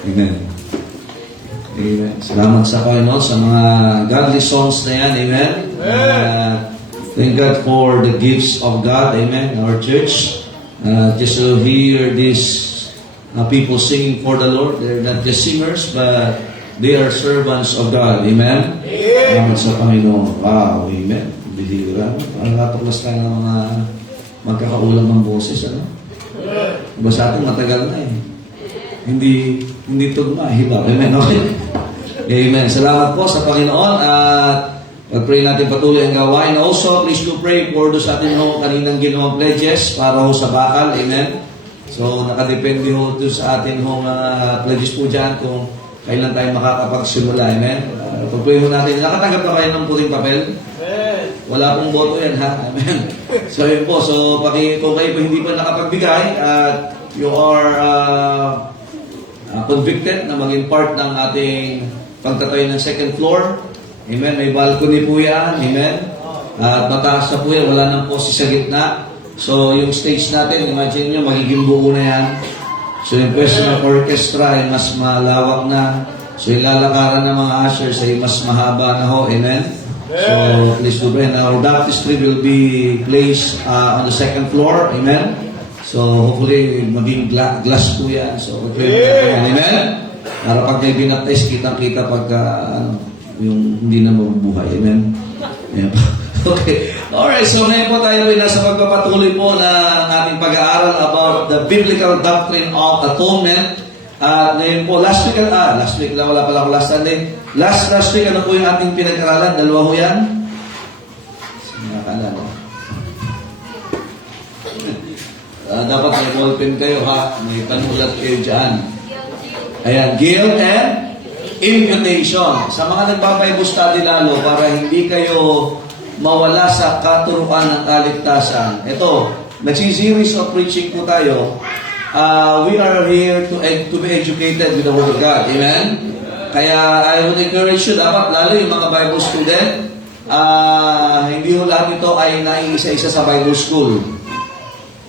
Amen. Amen. Salamat sa Panginoon sa mga godly songs na yan. Amen. Thank God for the gifts of God. Amen. Our church. Just to hear these people singing for the Lord. They're not just singers, but they are servants of God. Amen. Salamat sa Panginoon. Wow. Amen. Bihira. Nakapaglas tayo ng mga magkakaulang ng boses. Ano? Diba sa atin matagal na eh. Hindi tugma. Hiba. Amen. Okay. Amen. Salamat po sa Panginoon at pag-pray natin patuloy ang gawain. Also, please do pray for those atin ho kaninang ginawang pledges para ho sa bakal. Amen. So, nakadepende ho doon sa atin ho pledges po dyan kung kailan tayo makakapagsimula. Amen. Pag-pray ho natin. Nakatanggap na kayo ng puting papel? Wala pong boto yan, ha? Amen. So, yun po. So, kung kayo po hindi pa nakapagbigay at you are convicted na maging part ng ating pagtatayo ng second floor. Amen. May balcony po yan. Amen. At mataas na po yan. Wala nang poste sa gitna. So, yung stage natin, imagine nyo, magiging buo na yan. So, yung pwesto ng orchestra ay mas malawak na. So, yung lalakaran ng mga ushers ay mas mahaba na ho. Amen. So, please do pray. Now, our baptistry will be placed on the second floor. Amen. So, hopefully, maging glass po yan. So, okay. Amen. Para pag may binaptize, kitang-kita pagka yung hindi na mabubuhay. Amen. Yeah. Okay. Alright, so ngayon po tayo ay nasa pagpapatuloy po ng ating pag-aaral about the biblical doctrine of atonement. At ngayon po, last week lang, wala pala ako last Sunday. Last week, ano po yung ating pinag-aralan? Dalawa ho yan? Nakakaalala. Dapat may ballpen kayo, ha? May panulat kayo dyan. Ayan, guilt and imputation. Sa mga nagpa-Bible study lalo, para hindi kayo mawala sa katuruan ng kaligtasan. Ito, nagsi-series of preaching po tayo. We are here to be educated with the Word of God. Amen? Kaya I would encourage you, dapat lalo yung mga Bible student, hindi ho lahat ito ay naiisa-isa sa Bible school.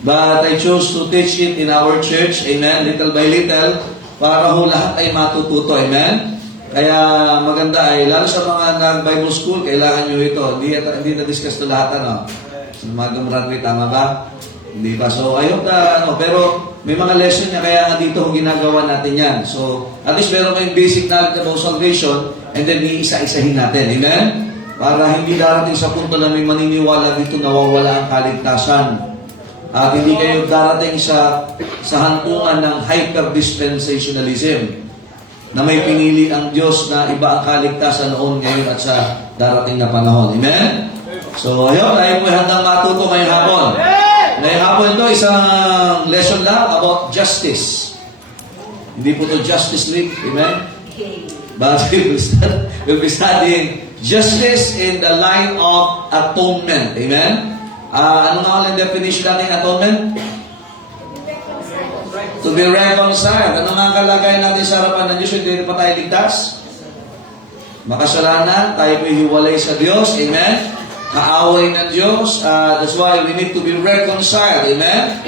But I chose to teach it in our church, amen, little by little, para ho lahat ay matututo, amen? Kaya maganda ay, lalo sa mga nag-Bible school, kailangan nyo ito. Hindi na-discuss ito lahat, ano? Sa mga gamrami, tama ba? Hindi ba? So, I hope na, pero may mga lesson niya, kaya nga dito ginagawa natin yan. So, at least meron kayong basic knowledge about salvation, and then iisa-isahin natin, amen? Para hindi darating sa punto na may maniniwala dito nawawala ang kaligtasan. At hindi kayo darating sa hantungan ng hyper-dispensationalism na may pinili ang Diyos na iba ang kaligtasan noon, ngayon at sa darating na panahon. Amen? So, ayun, tayo po handang matuto ngayong hapon. Ngayong hapon ito, isang lesson lang about justice. Hindi po ito Justice League. Amen? But we'll be studying justice in the line of atonement. Amen? Ano nga ang definition natin atonement? To be reconciled. Ano nga ang kalagayan natin sa harapan ng Diyos? Hindi pa tayo ligtas? Makasalanan, tayo may hiwalay sa Diyos. Amen? Kaaway ng Diyos. That's why we need to be reconciled. Amen?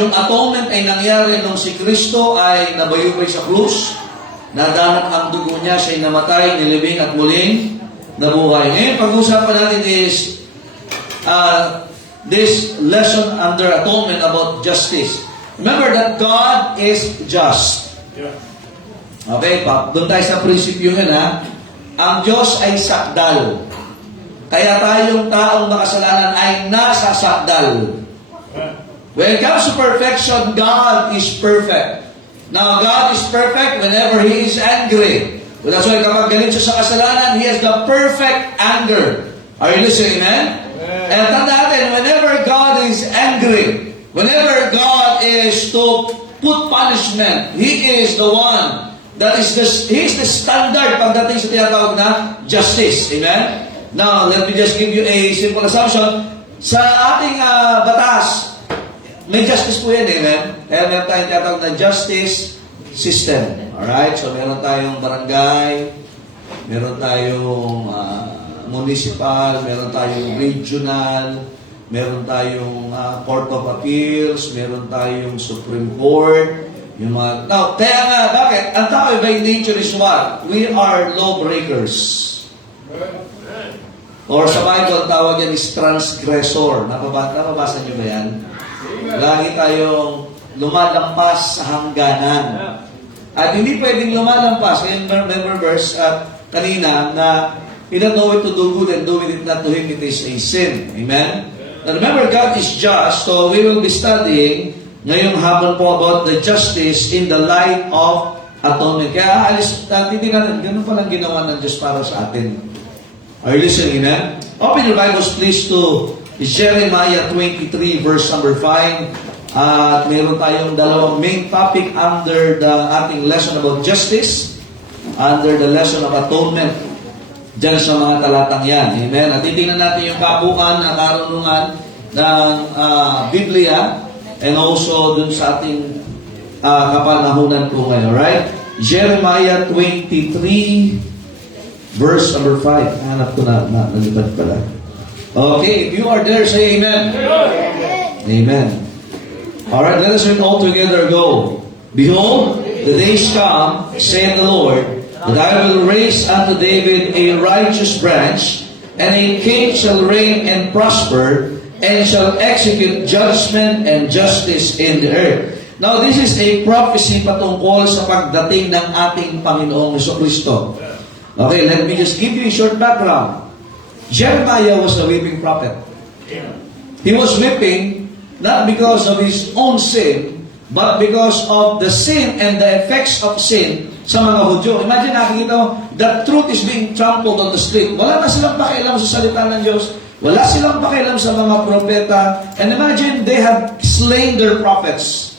Yung atonement ay nangyari nung si Kristo ay nabayubay sa krus. Nadanap ang dugo niya, siya'y namatay, nilibing at muling nabuhay. Ngayon, pag-usapan natin is this lesson under atonement about justice. Remember that God is just. Okay, doon tayo sa prinsipyo yun, ha? Ang Diyos ay sakdal. Kaya tayong taong makasalanan ay nasa sakdal. When it comes to perfection, God is perfect. Now, God is perfect whenever He is angry. Well, that's why kapag galit siya sa kasalanan, He has the perfect anger. Are you listening, man? And tandaan natin, whenever God is angry, whenever God is to put punishment, He is the one that is He is the standard pagdating sa tinatawag na justice. Amen? Now, let me just give you a simple assumption. Sa ating batas, may justice po yan, amen? Kaya meron tayong tinatawag na justice system. Alright? So, meron tayong barangay, meron tayong municipal, meron tayong regional, meron tayong Court of Appeals, meron tayong Supreme Court, Yung mga, now, kaya nga, bakit? Ang tao by nature is what? We are lawbreakers. Or sa Bible, tawag yan is transgressor. Napabasa niyo ba yan? Lagi tayong lumalampas sa hangganan. At hindi pwedeng lumalampas. Kaya remember verse kanina na he that knoweth to do good and doeth it not to him, it is a sin. Amen? Now remember, God is just, so we will be studying ngayong hapon po about the justice in the light of atonement. Kaya titignan natin, ganun palang ginawa ng Diyos para sa atin. Are you listening, amen? Open your Bibles please to Jeremiah 23 verse number 5. At meron tayong dalawang main topic under the ating lesson about justice, under the lesson of atonement, dyan sa mga talatang yan. Amen? At titingnan natin yung kabuuan na karunungan ng Biblia and also dun sa ating kapanahunan po ngayon. Alright? Jeremiah 23 verse number 5. Hanap ko na nalipad pala. Okay, if you are there, say amen. Amen. Alright, let us read all together. Go. Behold, the days come, saith the Lord, that I will raise unto David a righteous branch, and a king shall reign and prosper, and shall execute judgment and justice in the earth. Now, this is a prophecy patungkol sa pagdating ng ating Panginoong Jesucristo. Okay, let me just give you a short background. Jeremiah was a weeping prophet. He was weeping not because of his own sin, but because of the sin and the effects of sin sa mga Hudyo. Imagine nakikita mo, the truth is being trampled on the street. Wala na silang pakialam sa salita ng Diyos. Wala silang pakialam sa mga propeta. And imagine, they have slain their prophets.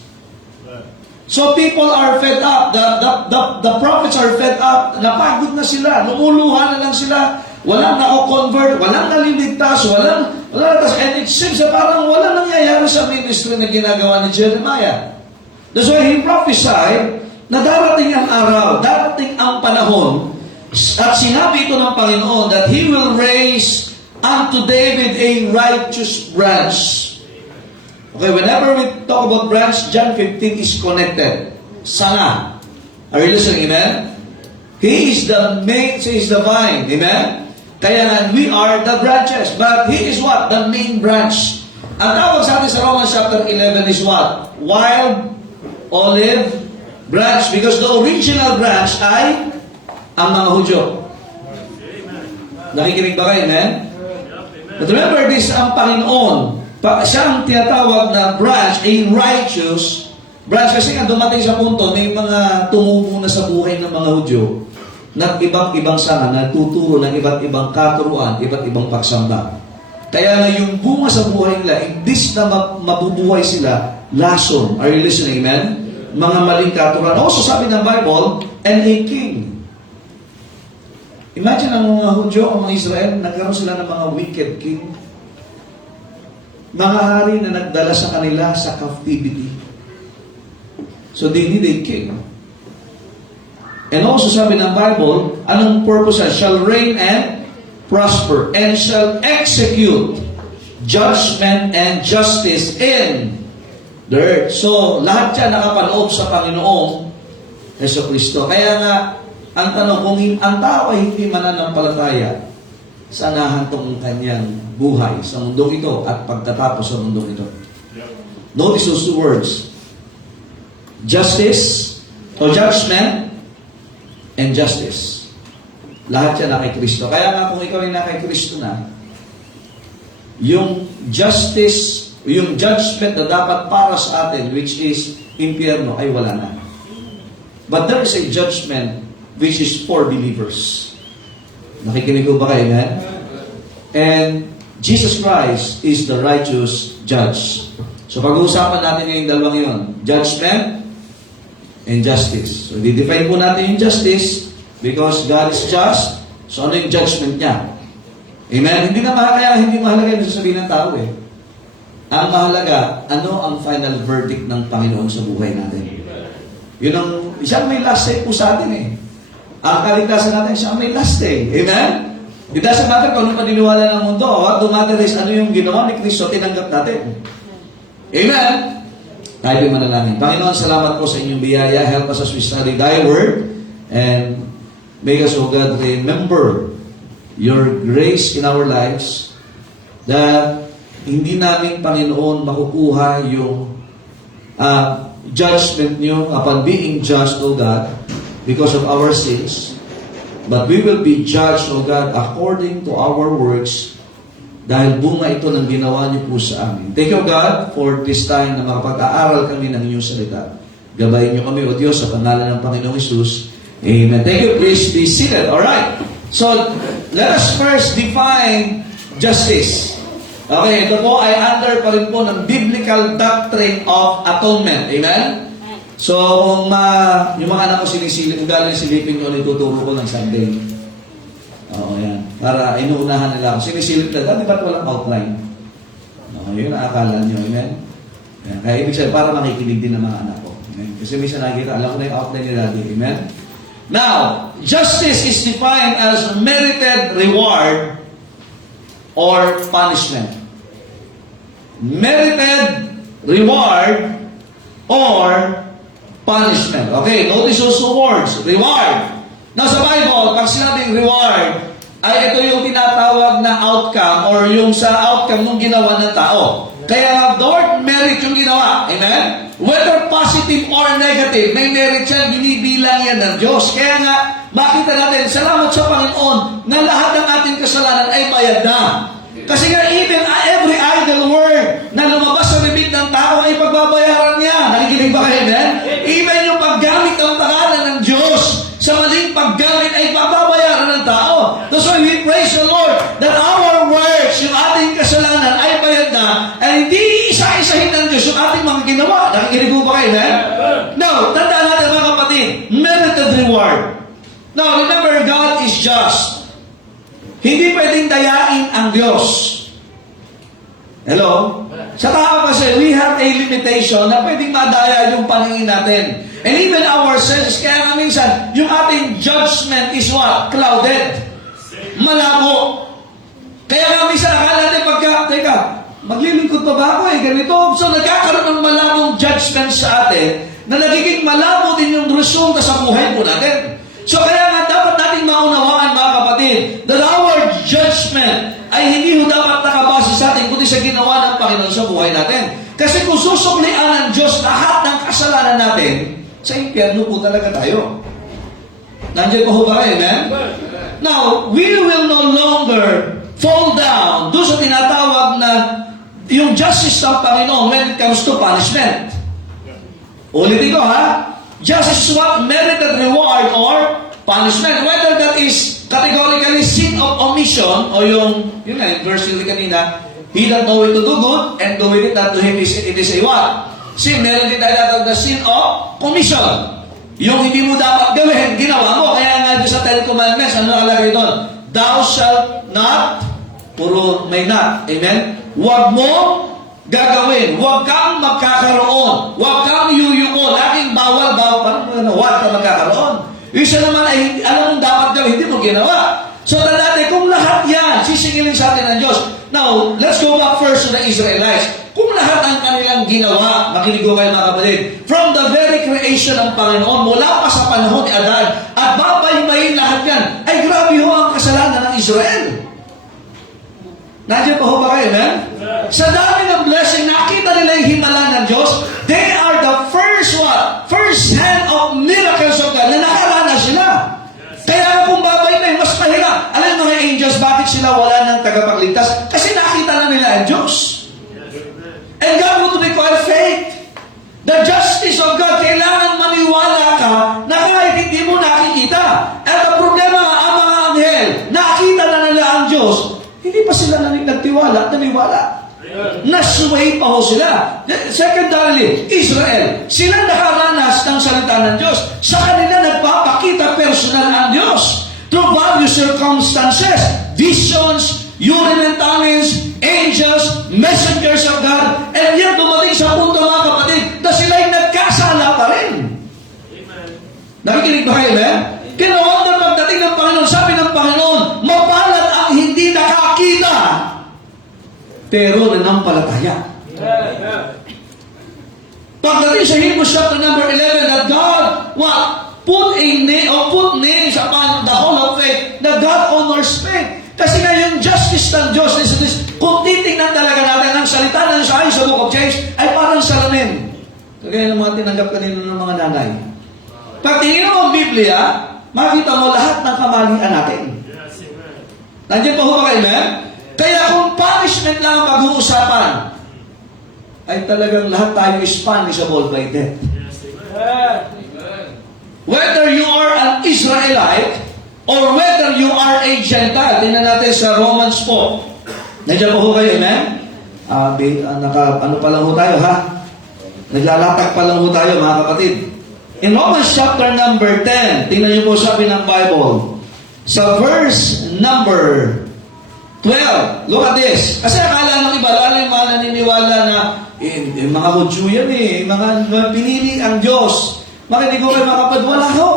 So people are fed up. The prophets are fed up. Napagod na sila. Lumuluha na lang sila. Walang na-convert. Walang naliligtas. Walang and it seems na parang walang nangyayari sa ministry na ginagawa ni Jeremiah. That's why he prophesied na darating ang araw, darating ang panahon, at sinabi ito ng Panginoon that He will raise unto David a righteous branch. Okay, whenever we talk about branch, John 15 is connected. Sana. Are you listening? Amen? He is the main, He is the vine. Amen? Kaya nga, we are the branches. But He is what? The main branch. Ang tawag sa atin sa Romans chapter 11 is what? Wild olive branch. Because the original branch ay ang mga Hudyo. Nakikinig ba kayo? Amen? But remember this, ang Panginoon, siya ang tinatawag na branch, a righteous branch. Kasi nga dumating sa punto, may mga tumubo na sa buhay ng mga Hudyo na ibang sanga, nagtuturo ng iba't ibang katuruan, iba't ibang pagsamba. Kaya na yung bunga sa buhay nila, imbis na mabubuhay sila, lason. Are you listening, amen? Mga maling katuruan. Also sabi ng Bible, and a king. Imagine ang mga Hudyo, ang mga Israel, nagkaroon sila ng mga wicked king. Mga hari na nagdala sa kanila sa captivity. So they need a king. And also sabi ng Bible, anong purpose? Shall reign and prosper, and shall execute judgment and justice in the earth. So lahat yan nakapaloob sa Panginoong Jesucristo. Kaya nga, ang tanong, kung ang tao ay hindi mananampalataya, saan nahantong ang kanyang buhay sa mundong ito at pagtatapos sa mundong ito? Notice those two words. Justice o judgment and justice. Lahat yan na kay Kristo. Kaya nga kung ikaw ay na kay Kristo na, yung justice, yung judgment na dapat para sa atin, which is impyerno, ay wala na. But there is a judgment which is for believers. Nakikinig ko ba kayo, man? And Jesus Christ is the righteous judge. So pag-uusapan natin yung dalawang yun. Judgment and justice. So di-define po natin yung justice because God is just. So ano yung judgment niya? Amen? Hindi mahalaga yung sasabihin ng tao eh. Ang mahalaga, ano ang final verdict ng Panginoon sa buhay natin? Yun ang, siya may last say po sa atin eh. Ang kaligtasan natin, siya may last day. Amen? It doesn't matter kung ano paniniwala ng mundo. What do matter is ano yung ginawa ni Kristo, tinanggap natin. Amen? Tayo po'y manalangin. Panginoon, salamat po sa inyong biyaya. Help us as we study Thy Word. And make us, O God, remember Your grace in our lives, that hindi namin, Panginoon, makukuha yung judgment niyo upon being judged, O God, because of our sins. But we will be judged, O God, according to our works, dahil bunga ito ng ginawa niyo po sa amin. Thank you, God, for this time na makapag-aaral kami ng inyong salita. Gabayin niyo kami, O Diyos, sa pangalan ng Panginoong Hesus. Amen. Thank you. Please be seated. Alright. So, let us first define justice. Okay, ito po ay under pa rin po ng biblical doctrine of atonement. Amen? So, kung yung mga anak ko sinisilip, kung galing silipin nyo, ituturo ko ng Sunday. Oo, yan. Para inuunahan nila ako. Sinisilip nila, di ba't walang outline? Yun ang akala nyo. Amen? Yan. Kaya ibig sabihin, para makikinig din ng mga anak ko. Amen? Kasi minsan nakikita, alam ko na yung outline nila. Amen? Now, justice is defined as merited reward or punishment. Merited reward or punishment. Okay, notice those two words. Reward. Now, sa Bible, pag sinabing reward, ay ito yung tinatawag na outcome or yung sa outcome ng ginawa ng tao. Kaya the word merit yung ginawa. Amen? Whether positive or negative, may merit yan, binibilang yan ng Diyos. Kaya nga, makita natin, salamat sa Panginoon na lahat ng ating kasalanan ay bayad na. Kasi nga, even every idle word na lumabas sa bibig ng tao ay pagbabayaran niya. Nakikinig ba kayo, amen? Even yung paggamit ng pangalan ng Diyos sa maling paggamit ay pagbabayaran ng tao. That's why we praise the Lord that our works, yung ating kasalanan ay bayad na, at hindi isa-isahin ng Diyos yung ating mga ginawa. Nakikinig ba kayo, amen? Now, tandaan natin mga kapatid, merited reward. Now, remember, God is just. Hindi pwedeng dayain ang Diyos. Hello? Sa tao kasi, we have a limitation na pwedeng madaya yung paningin natin. And even our senses, kaya nga minsan, yung ating judgment is what? Clouded. Malabo. Kaya nga minsan, akala natin teka, maglilingkod pa ba ako ganito? So, nagkakaroon ng malabong judgment sa atin na nagiging malabo din yung resulta sa buhay po natin. So, kaya nga dapat natin maunawaan, mga kapatid, that our judgment ay hindi ho dapat nakabase sa atin, kundi sa ginawa ng Panginoon sa buhay natin. Kasi kung susuklian ng Diyos lahat ng kasalanan natin, sa impyerno po talaga tayo. Nandiyan po ho ba kayo, amen? Now, we will no longer fall down doon sa tinatawag na yung justice ng Panginoon when it comes to punishment. Ulitin ko, ha? Justice is what? Merited reward or punishment. Whether that is categorically sin of omission o yung verse nila kanina, he that knoweth to do good and doeth it not to him, it is a what? Sin. Meron din tayo natawag na sin of commission. Yung hindi mo dapat gawin, ginawa mo. Kaya nga doon sa Ten Commandments, ano nakalagay doon? Thou shalt not, puro may not. Amen? Huwag mo gagawin. Huwag kang magkakaroon. Huwag kang yuyuko. Laging bawal. Huwag kang magkakaroon. Isa naman ay alam mong dapat gawin, hindi mo ginawa. So, tandaan, kung lahat yan, sisingilin sa atin ng Diyos. Now, let's go back first to the Israelites. Kung lahat ang kanilang ginawa, makinig ko kayo mga kapatid, from the very creation ng Panginoon, mula pa sa panahon ni Adan, at babaymayin lahat yan, ay grabe ho ang kasalanan ng Israel. Nandiyan pa ho ba kayo, man? Sa dami ng blessing, nakita nila yung himala ng Diyos, they are the first what? First hand of miracles of God na nakaranas sila. Kaya kung babaymayin, mas mahirap. Alam mo mga angels, bakit sila wala ng tagapagligtas? Kasi nakita na nila ang Diyos. And God would require faith. The justice of God, kailangan maniwala ka na kahit hindi mo nakikita. At ang problema nga, ang mga anghel, nakita na nila ang Diyos, hindi pa sila naniwala. Nasway pa ho sila. Secondarily, Israel, sila nakaranas ng salita ng Diyos. Sa kanila nagpapakita personal ang Diyos. Through various circumstances, visions, urinentales, angels, messengers of God, and yet dumating sa punto mga kapatid na sila'y nagkasala pa rin. Amen. Nakikinig ba kayo, eh? Kinawa na pagdating ng Panginoon, sabi ng Panginoon, mapalad ang hindi nakakita, pero nanampalataya. Pagdating sa Hebrews chapter number 11, that God, what? Put names upon the whole of faith, that God honors faith. Kasi nga yung justice ng Diyos, kung titingnan talaga natin ang salita ng sa sa book of James, ay parang salamin. Kagaya ng mga tinanggap kanina ng mga nanay. Pag tingin mo ang Biblia, makita mo lahat ng kamalian natin. Nandiyan pa ho ba kayo, amen? Kaya kung punishment lang ang pag-uusapan, ay talagang lahat tayo is punishable by death. Whether you are an Israelite or whether you are a Gentile. Tingnan natin sa Romans po. Nandiyan po ho kayo, amen? Ano pa lang ho tayo, ha? Naglalatag pa lang ho tayo, mga kapatid. In Romans chapter number 10, tingnan niyo po sabi ng Bible. Sa verse number 12, look at this. Kasi akala ng iba, lalo yung mga naniniwala na mga Hudyo yan mga pinili ang Diyos. Makinig ko kayo mga kapatid, wala ho.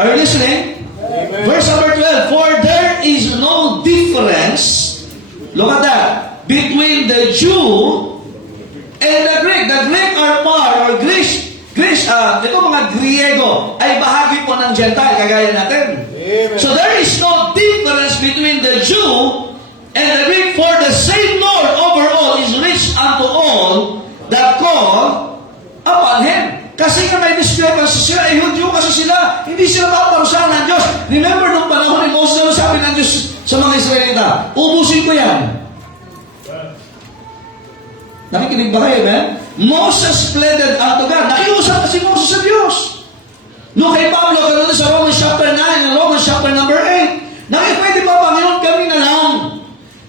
Are you listening? Amen. Verse number 12, for there is no difference, look at that, between the Jew and the Greek. The Greek are part, or ito mga Griego, ay bahagi po ng Gentile, kagaya natin. Amen. So there is no difference between the Jew and the Greek, for the same Lord over all is rich unto all that call upon Him. Kasi nga may discrepancy sila, Hudyo kasi sila, hindi sila paparusahan ng Diyos. Remember nung panahon ni Moses, sabi ng Diyos sa mga Israelita, ubusin ko yan. Nakikinig ba kayo, man? Moses pleaded unto God. Nakiusap kasi Moses sa Diyos. No, kay Pablo, ganoon sa Romans chapter 9 and Romans chapter number 8. Pwede ba, Panginoon, kami na lang?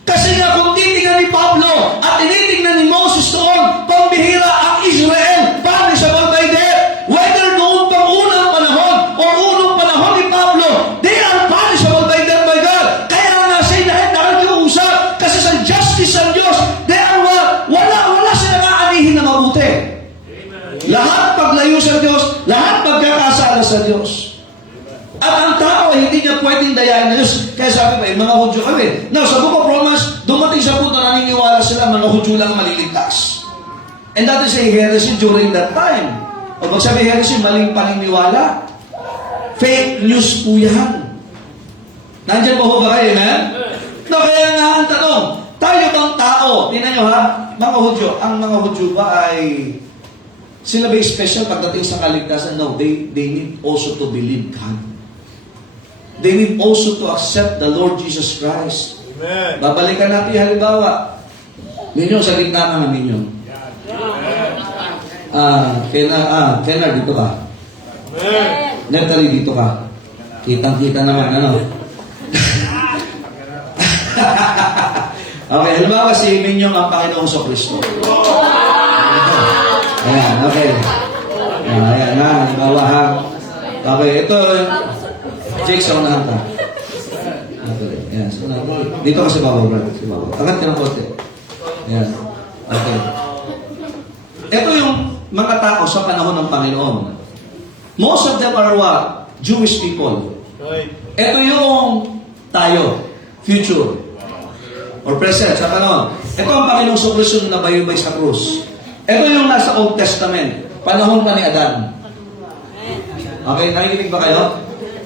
Kasi nga kung titingnan ni Pablo at tinitingnan ni Moses doon, pambihira ang Israel, punishable by death. Whether noon pang unang panahon o unang panahon ni Pablo, they are punishable by death by God. Kaya nga sila ay nakakiusap kasi sa justice ng Diyos, they are wala sila kaanihin na mabuti. Lahat paglayo sa Diyos, lahat pagkakasala sa Diyos. At ang tao ay hindi niya pwedeng dayain na Diyos. Kaya sabi pa, mga Hudyo kami. Now, sa book of Romans, dumating sa punto na naniniwala sila, mga Hudyo lang maliligtas. And that is a heresy during that time. O magsabi heresy, maling paniniwala. Fake news po yan. Nandiyan po ba kayo, amen? No, kaya nga ang tanong, tayo bang tao? Tingnan nyo ha, mga Hudyo, ang mga Hudyo ba ay sila ba special pagdating sa kaligtasan? No, they need also to believe God. They need also to accept the Lord Jesus Christ. Amen. Babalikan natin halimbawa. Ninyo, sa gitna ka na ninyo. Kenar, dito ka. Amen. Natalie, dito ka. Kitang-kita naman, ano? Okay, halimbawa si Minyong ang Panginoong Kristo. Ayan, okay. Ayan na, halimbawa ha. Okay, ito, Jake, sa unahan ka. Okay, ayan, sa unahan ka. Dito ka si Baba, brother. Si Baba. Angat ka ng konti. Ayan. Okay. Ito yung mga tao sa panahon ng Panginoon. Most of them are what? Jewish people. Ito yung tayo, future, or present sa panahon. Ito ang Panginoong Kristo na nabayubay sa krus. Ito yung nasa Old Testament, panahon pa ni Adan. Okay, nakikinig ba kayo?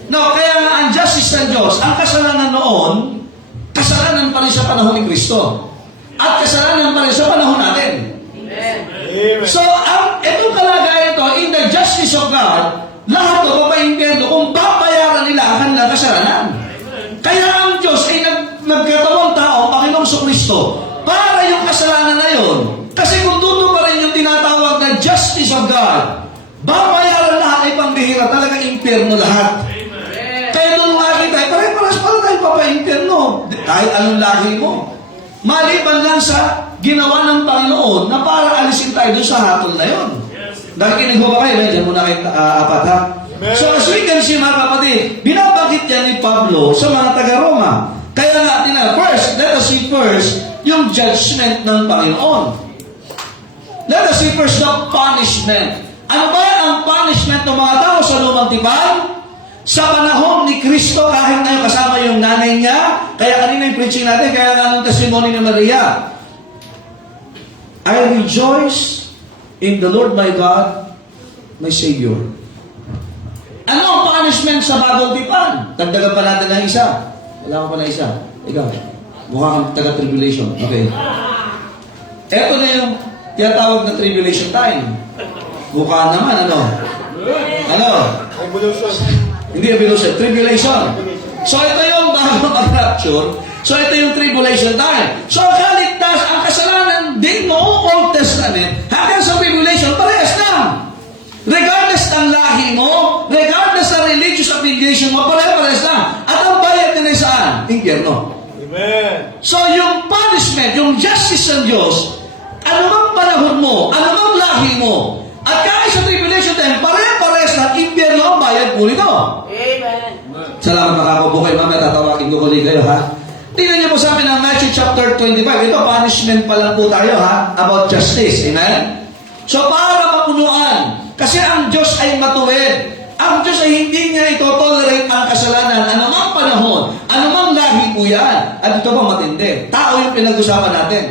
No, kaya nga ang justice ng Diyos, ang kasalanan noon, kasalanan pa rin sa panahon ni Kristo. At kasalanan pa rin sa panahon natin. Amen. So, itong kalagayan ito, in the justice of God, lahat ito papaimpyerno kung babayaran nila ang kanilang kasalanan. Kaya ang Diyos ay nagkatawang tao, Panginoong Kristo, para yung kasalanan na yun. Kasi kung tuto pa rin yung tinatawag na justice of God, babayaran lahat ay pambihira, talagang impyerno lahat. Kaya nung makikita, pare-paras para tayo papa-impyerno. Kahit anong lahi mo. Maliban lang sa ginawa ng Panginoon na para alisin tayo doon sa hatol na yun. Nakikinig ba kayo? Diyan muna kayo apat ha. So as we can see mga kapatid, binabanggit yan ni Pablo sa mga taga-Roma. Kaya nga, let us see first yung judgment ng Panginoon. Let us see first the punishment. Ano ba ang punishment ng mga tao sa lumang tipan? Sa panahon ni Kristo, kahit ngayon kasama yung nanay niya, kaya kanina yung preaching natin, kaya nga ng testimony ni Maria, I rejoice in the Lord my God, my Savior. Ano ang punishment sa bagong tipan? Dagdagan pa natin ng isa. Wala ka pa na isa. Ikaw, mukha kang taga-tribulation. Okay. Ito na yung tinatawag na tribulation time. Mukha naman, ano? Ano? Hindi evolution, tribulation. So ito yung bagong rapture. So ito yung tribulation time. So kaligtas, ang kasalanan din mo, Old Testament, hanggang sa tribulation, parehas lang. Regardless ng lahi mo, regardless ng religious affiliation mo, parehas lang. At ang bayad nila saan? Impyerno. Amen. So yung punishment, yung justice ng Diyos, anumang panahon mo, anumang lahi mo, at kahit sa tribulation time, parehas lang, impyerno ang bayad po nito. Amen. Salamat makakapo kayo. Mamaya tatawagin ko ulit kayo, ha? Tingnan niyo po sabi ng Matthew chapter 25. Ito, punishment pa lang po tayo, ha? About justice. Amen? So, para mapunuan. Kasi ang Diyos ay matuwid. Ang Diyos ay hindi niya ito-tolerate ang kasalanan. Anumang panahon, anumang lahi po yan. At ito pa matindi. Tao yung pinag-usapan natin.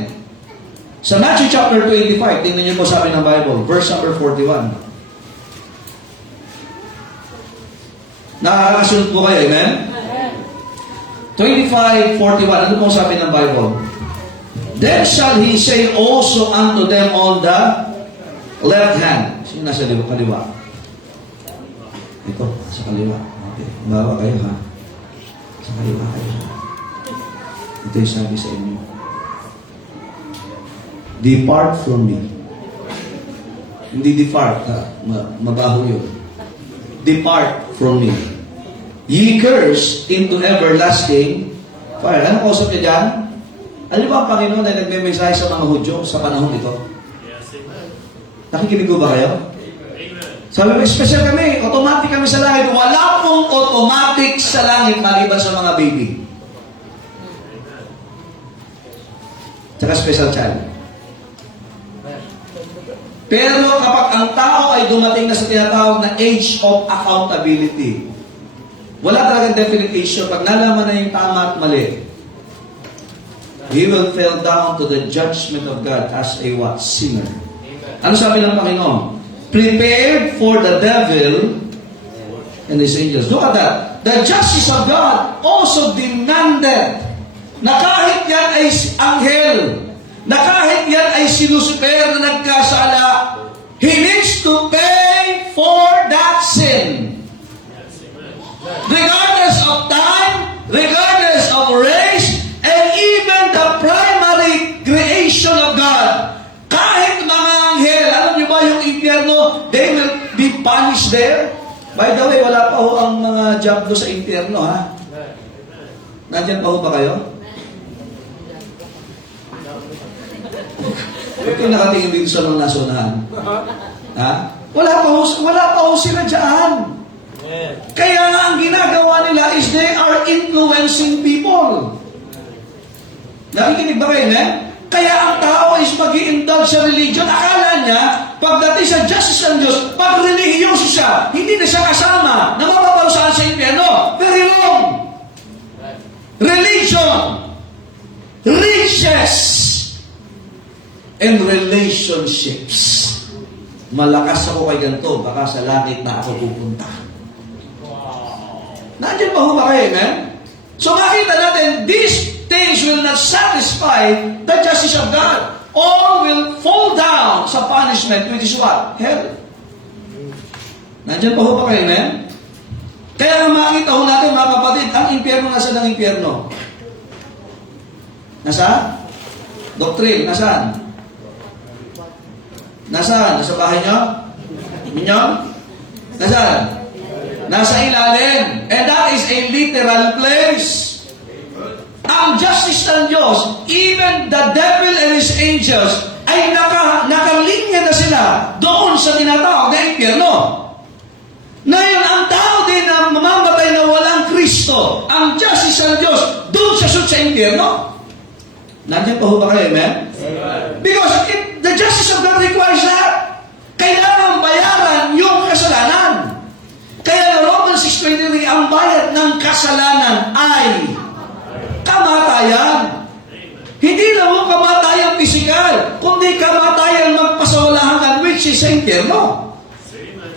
Sa Matthew chapter 25, tingnan niyo po sabi ng Bible, verse number 41. Nakakasunod po kayo, amen? 25:41, ano pong sabi ng Bible? Then shall he say also unto them on the left hand. Sino nasa kaliwa? Ito, sa kaliwa. Okay, bawa kayo ha. Sa kaliwa kayo. Ito yung sabi sa inyo. Depart from me. Hindi depart, ha? Mabaho yun. Depart from me. Ye cursed into everlasting fire. Ano kausap niya dyan? Alam ba ang Panginoon na nagme-mensahe sa mga Hudyo sa panahon ito? Nakikinig ko ba kayo? Sabi mo, special kami. Automatic kami sa langit. Wala pong automatic sa langit maliban sa mga baby. Tsaka special child. Pero kapag ang tao ay dumating na sa tinatawag na age of accountability, wala talagang definite issue. Pag nalaman na yung tama at mali, he will fall down to the judgment of God as a what? Sinner. Ano sabi ng Panginoon? Prepared for the devil and his angels. Look at that. The justice of God also demanded na kahit yan ay anghel, na kahit yan ay si Lucifer na nagkasala, he needs to pay for that sin. Regardless of time, regardless of race, and even the primary creation of God. Kahit mga anghel, alam niyo ba yung impyerno, they will be punished there? By the way, wala pa ho ang mga jump do sa impyerno, ha? Nandyan pa ho ba kayo? Ba't yung nakatingin dito sa mga nasunahan? Ha? Wala pa ho sila dyan. Kaya nga ang ginagawa nila is they are influencing people. Nakikinig ba kayo, eh? Kaya ang tao is mag-i-indulge sa religion. Akala niya, pagdating sa justice ng Diyos, pag religyoso siya, hindi na siya kasama na mapaparusahan sa impyerno. Very wrong. Religion, riches, and relationships. Malakas ako kay ganito, baka sa langit na ako pupunta. Nandiyan pa ho ba kayo, amen? So makita natin, these things will not satisfy the justice of God. All will fall down sa punishment, which is what? Hell. Nandiyan pa ho ba kayo, amen? Kaya nga makita ho natin, mga kapatid, ang impyerno nasa ng impyerno. Nasa? Doctrine, nasaan? Nasaan? Nasa bahay nyo? Ninyo? Nasaan? Nasa ilalim. And that is a literal place. Ang justice ng Diyos, even the devil and his angels, ay nakalinya na sila doon sa tinatawag na impyerno. Ngayon, ang tao din na mamamatay na walang Kristo, ang justice ng Diyos, doon sa impyerno. Nandiyan pa ho ba kayo, amen? Because the justice of God requires that. Kailangan bayaran yung kasalanan. Kaya Romans 6:23, ang bayad ng kasalanan ay kamatayan. Hindi lang mo kamatayan pisikal, kundi kamatayan magpasawalahan, which riches sa impyerno.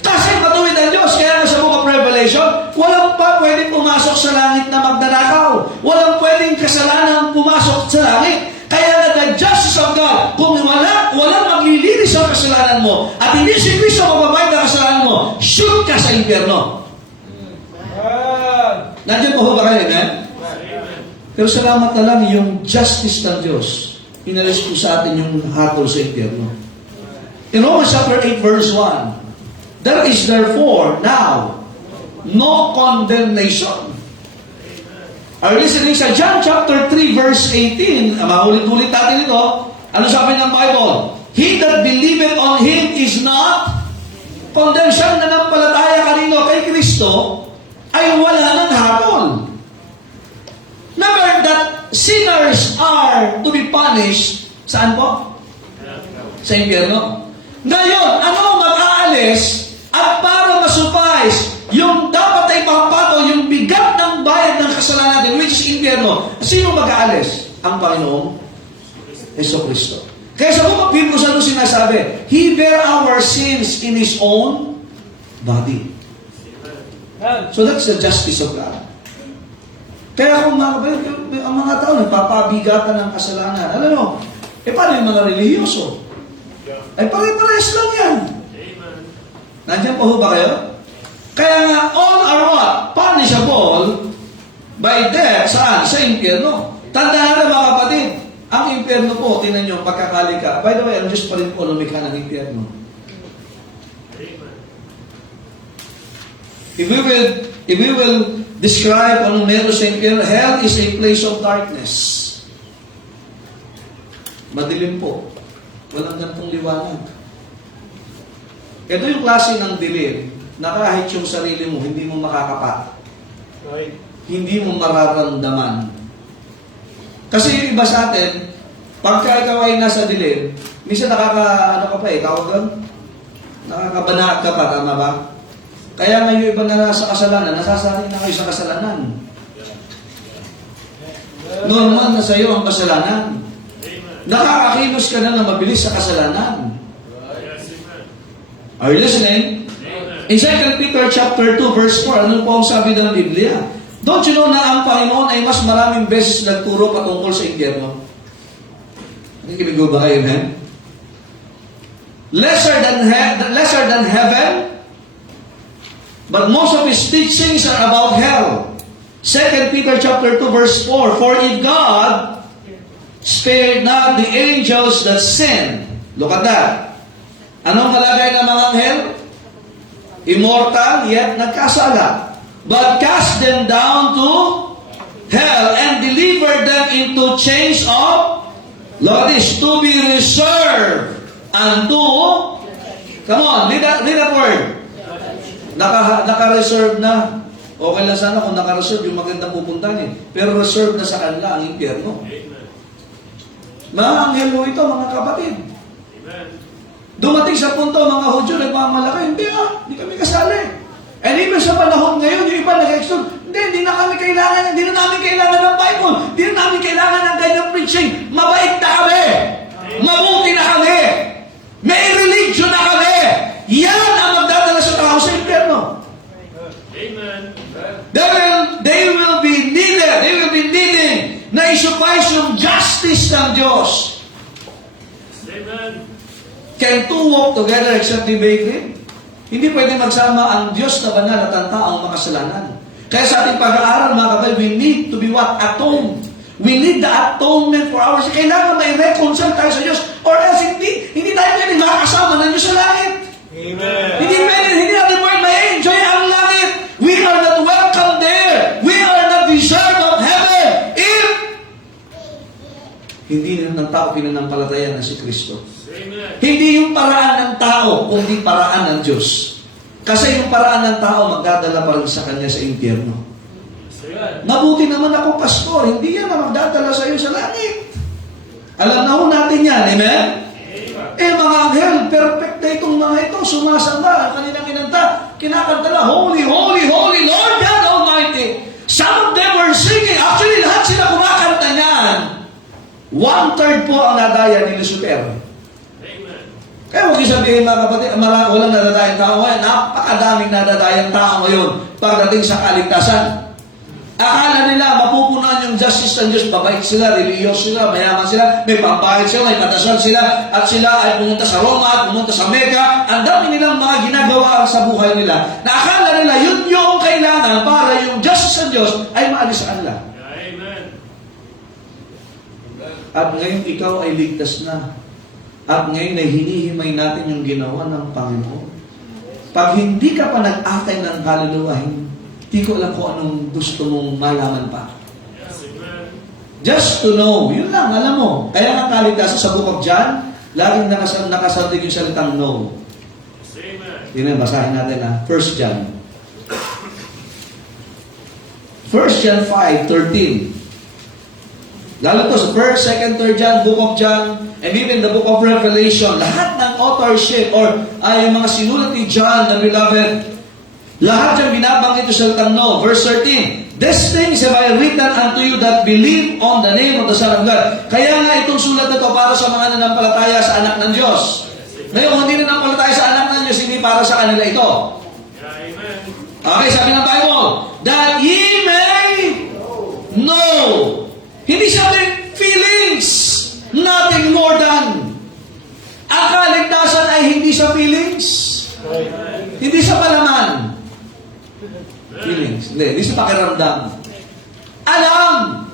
Kasi matuwid ang Diyos. Kaya nga sa Book of Revelation, walang pa pwedeng pumasok sa langit na magnanakaw. Walang pwedeng kasalanan pumasok sa langit. Kaya nga the justice of God, kung walang maglilinis sa kasalanan mo, at hindi si Kristo mababayad ang kasalanan mo, shoot ka sa impyerno. Nandiyan po ba kayo, amen? Pero salamat na lang yung justice ng Diyos. Inalis po sa atin yung hatol sa impyerno. In Romans chapter 8 verse 1, there is therefore now no condemnation. Are you listening sa John chapter 3 verse 18? Maulit-ulit natin ito. Ano sabi ng Bible? He that believeth on Him is not condemned. Siyang nanampalataya kanino kay Kristo ay wala ng hatol. Remember that sinners are to be punished. Saan po? Sa impyerno. Ngayon, ano mag-aalis at para masupais yung dapat ay ipapatol, yung bigat ng bayad ng kasalanan natin, which is impyerno. Sino mag-aalis? Ang Panginoong Jesucristo. Kaya sa Book of Hebrews, ano sinasabi? He bear our sins in His own body. So that's the justice of God. Kaya kung ang mga tao nagpapabigatan ng kasalanan, alam mo, paano yung mga relihiyoso? Ay pare-pares lang yan. Nandiyan po ba kayo? Kaya nga, all are what? Punishable by death. Saan? Sa impyerno. Tandaan na mga kapatid, ang impyerno po, tingnan nyo, pagkakali ka. By the way, ang Diyos pa rin po lumikha ng impyerno. If we will describe anong meron sa impyerno, hell is a place of darkness. Madilim po. Walang ganitong liwanag. Ito yung klase ng dilim na kahit yung sarili mo, hindi mo makakapat. Right. Hindi mo mararamdaman. Kasi yung iba sa atin, pagka ikaw ay nasa dilim, minsan tawag doon? Nakakabanaat ka pa, tama ba? Kaya nga yung iba na nasa kasalanan, nasasanay na kayo sa kasalanan. Normal na sa iyo ang kasalanan. Nakakakilos ka na mabilis sa kasalanan. Are you listening? In 2 Peter chapter 2 verse 4, ano po ang sabi ng Biblia? Don't you know na ang Panginoon ay mas maraming beses nagturo patungkol sa impyerno? Nakikinig ba kayo, amen? Lesser than heaven, but most of His teachings are about hell. 2 Peter chapter 2 verse 4, for if God spared not the angels that sinned. Look at that. Anong kalagay ng mga anghel? Immortal, yet nagkasala. But cast them down to hell and delivered them into chains of, look at this, to be reserved unto, come on, read that word. Naka-reserve na. Okay lang sana kung naka-reserve yung magandang pupuntahan eh. Pero reserve na sa kanila ang impyerno. Mga anghel mo ito, mga kapatid. Dumating sa punto, mga Hudyo, nagmamalaki, hindi kami kasali. And even sa panahon ngayon, yung iba nag-extend, hindi na namin kailangan ng Bible, hindi na namin kailangan ng ganyang preaching. Mabait na kami. Mabuti na kami. May religion na kami. Yan ang magdadala sa tao sa impyerno. Amen. They will be needing na isupais yung justice ng Diyos. Amen. Can two walk together except they be agreed? Hindi pwede magsama ang Diyos na banal at ang taong makasalanan. Kaya sa ating pag-aaral, mga kapatid, we need to be what? Atoned. We need the atonement for ours. Kailangan may reconcile tayo sa Diyos. Or else, hindi tayo pwede makakasama ng Diyos sa langit. Amen. Hindi natin pwede may enjoy ang langit. We are not welcome there. We are not deserved of heaven. If hindi na ng tao pinanampalataya na si Kristo. Amen. Hindi yung paraan ng tao, kundi paraan ng Diyos. Kasi yung paraan ng tao, magdadala pa rin sa kanya sa impyerno. Mabuti naman ako, pastor. Hindi yan ang magdadala sa iyo sa langit. Alam na ho natin yan, amen? Mga anghel, perfect na itong mga ito. Sumasamba, kanilang kinakanta na, Holy, Holy, Holy, Lord God Almighty. Some of them were singing. Actually, lahat sila kumakanta niyan. 1/3 po ang nadaya ni Lucifer. Kaya huwag yung sabihin mga kapatid, walang nadadayang tao ngayon. Napakadaming nadadayang tao ngayon pagdating sa kaligtasan. Akala nila mapupunan yung justice ng Diyos. Babait sila, religious sila, mayaman sila, may pambayad sila, may patasal sila, at sila ay pumunta sa Roma at pumunta sa Mecca. Ang dami nilang mga ginagawa sa buhay nila na akala nila yun yung kailangan para yung justice ng Diyos ay maalis sa kanila. Amen. At ngayon ikaw ay ligtas na. At ngayon ay hinihimay natin yung ginawa ng Panginoon. Pag hindi ka pa nag-akay ng kaluluwa, hindi ko alam kung anong gusto mong malaman pa. Yes, amen. Just to know. Yun lang, alam mo. Kaya nga kaligtasan sa Book of John, laging nakasalig yung salitang know. Yes, amen. Yun na, basahin natin ha. 1 John. 1 John 5:13. Lalo to sa 1st, 2nd, 3rd John, Book of John, and even the Book of Revelation, lahat ng authorship or yung mga sinulat ni John, the beloved, lahat yung binabanggit ito sa no. Verse 13, "These things have I written unto you that believe on the name of the Son of God." Kaya nga itong sulat na ito para sa mga nanampalataya sa anak ng Diyos. Ngayon, hindi nanampalataya sa anak ng Diyos, hindi para sa kanila ito. Amen. Okay, sabi ng Bible, "That ye may know." Hindi sabing feelings, nothing more than. Ang kaligtasan ay hindi sa feelings, hindi sa palaman. Feelings, hindi sa pakiramdam. Alam.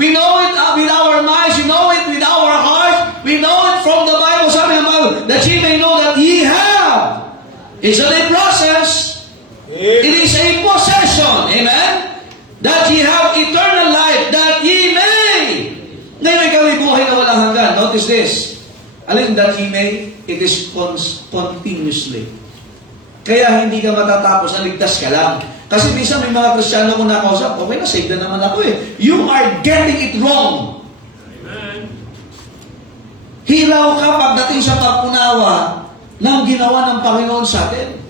We know it with our minds, we know it with our heart, we know it from the Bible, sabi ng Bible, that ye may know that ye have. It's not a process, it is a possession. Amen? That ye have eternal life, that ye may. Ngayon ikaw ay buhay na walang hanggan. Notice this. Alin that ye may, it is continuously. Kaya hindi ka matatapos, naligtas ka lang. Kasi minsan may mga Kristiyano ko nakausap, okay na, saved na naman ako eh. You are getting it wrong. Amen. Hilaw ka pagdating sa pagpunawa ng ginawa ng Panginoon sa atin.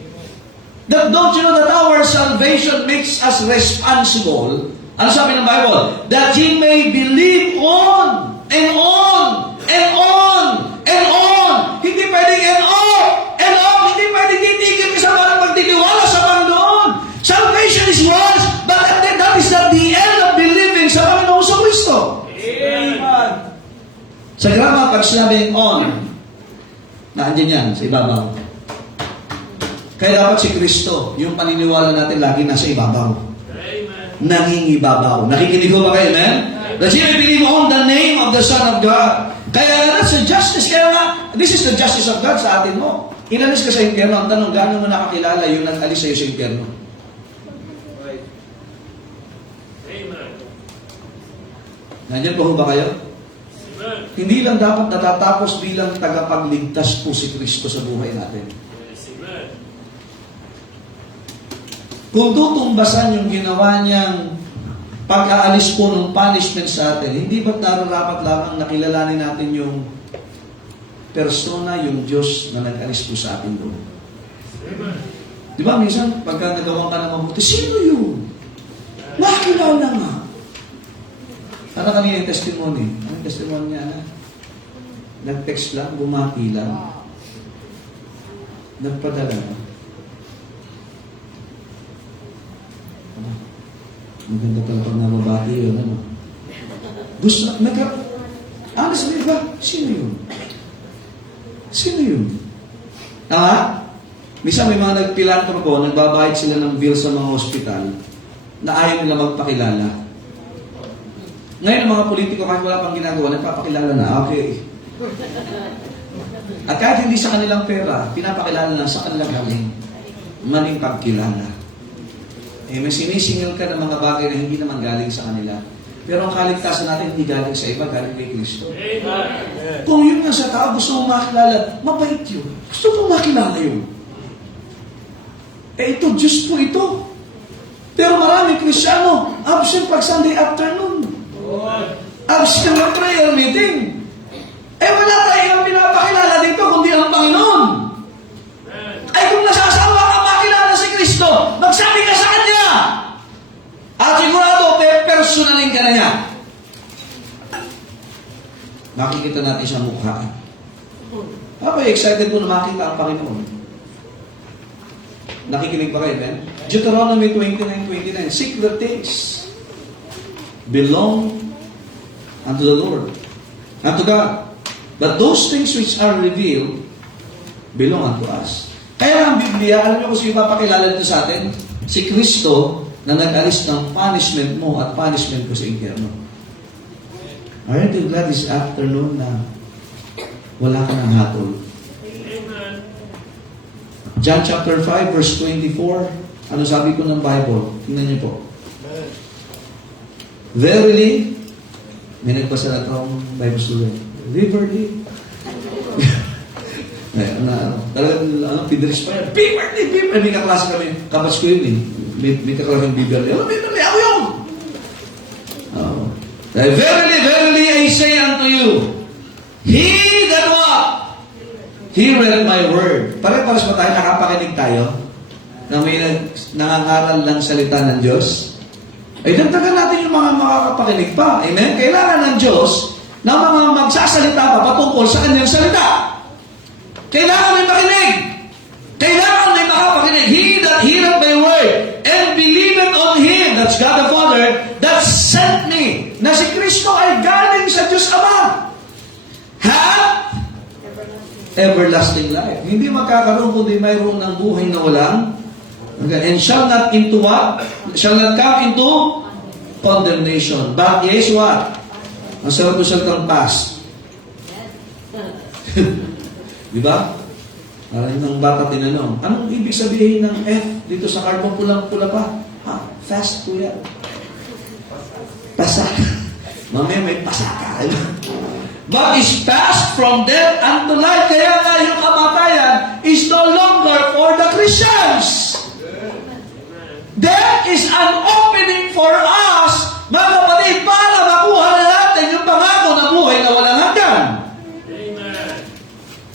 That don't you know that our salvation makes us responsible? Ano sabi ng Bible? That ye may believe on and on and on and on. Hindi pwedeng and on. Hindi pwedeng titigil ka sa parang pagtitiwala sa Panginoon. Salvation is once, but that is not the end of believing sa Panginoon sa Kristo. Amen. Sa grama, pag sinabing on, naandyan yan, sa ibabaw. Kaya dapat si Kristo, yung paniniwala natin lagi nasa ibabaw. Amen. Nangingibabaw. Nakikinig ko ba kayo, amen? That you may believe on the name of the Son of God. Kaya that's the justice. Kaya nga, this is the justice of God sa atin mo. Inalis ka sa impyerno. Ang tanong, gaano mo nakakilala yung nag-alis sa'yo sa impyerno? Amen. Nandiyan po ba kayo? Amen. Hindi lang dapat natatapos bilang tagapagligtas po si Kristo sa buhay natin. Yes, amen. Kung tutumbasan yung ginawa niyang pag-aalis po ng punishment sa atin, hindi ba't nararapat lamang nakilalanin natin yung persona, yung Diyos na nag-alis po sa atin doon? Amen. Di ba, minsan, pagka nagawang ka na mabuti, sino yun? Nakilala nga. Ano kanina yung testimony? Ano yung testimony niya, Ana? Nag-text lang, bumati lang. Nagpadala lang. Maganda pala pag nababati yun, ano? Gusto, honestly ba? Sino yun? Sino yun? Minsan may mga nagpilantropo, nagbabayad sila ng bill sa mga hospital na ayaw nila magpakilala. Ngayon, ang mga politiko, kahit wala pang ginagawa, nagpapakilala na, okay. At kahit hindi sa kanilang pera, pinapakilala na sa kanilang galing. Maling pagkilala. May sinisingil ka ng mga bagay na hindi naman galing sa kanila. Pero ang kaligtasan natin hindi galing sa iba, galing kay Kristo. Amen. Kung yun nga sa tao, gusto mong makilala, mabait yun. Gusto mong makilala yun. Ito, Diyos po ito. Pero marami Kristyano, absent pag Sunday afternoon. Absent ng prayer meeting. Wala tayong pinapakilala dito, kundi ang Panginoon. Ay kung nasasawa ka makilala si Kristo, magsabi ka sa Kanya. At sigurado, personalin ka na niya. Makikita natin sa mukha. Ako excited po na makita ang Panginoon. Nakikinig pa kayo, man? Deuteronomy 29:29. Secret things belong unto the Lord, unto God. But those things which are revealed belong unto us. Kaya ang Biblia, alam niyo kung sino papakilala dito sa atin? Si Kristo na nag-alis ng punishment mo at punishment ko sa impyerno. Aren't you glad this afternoon na wala ka ng hatol? Amen. John chapter 5 verse 24. Ano sabi ko ng Bible? Tingnan niyo po. Verily, may nagbasa na itong Bible student. Verily. Talagang Pidris pa yan. Beverly. May kaklase kami. Kapats ko yun eh. May kaklase ng Beverly. Beverly, ako yun! Verily, I say unto you, he that what? Heareth my word. Pare-pares ba tayo? Nakapakinig tayo? Na may nangangaral ng salita ng Diyos? Ay, dagdagan natin yung mga makakapakinig pa. Amen? Kailangan ng Diyos na mga magsasalita pa patungkol sa kanyang salita. Kailangan may makinig. Kailangan may makapakinig. He that heareth my word and believeth on Him, that's God the Father, that sent me, na si Kristo ay galing sa Diyos Ama, have everlasting life. Hindi magkakaroon kundi mayroon ng buhay na walang and shall not into what? Shall not come into condemnation. But yes, what? Ang sarap ng salitang past. Di ba? Parang ng bata tinanong, anong ibig sabihin ng F dito sa carbon pulang-pula pa? Fast po yan. Pasa. Mamaya may pasaka. But is passed from death unto life. Kaya nga yung kamatayan is no longer for the Christians. Death is an opening for us, mga kapatid, para makuha na natin yung pangako na buhay na walang hanggan. Amen.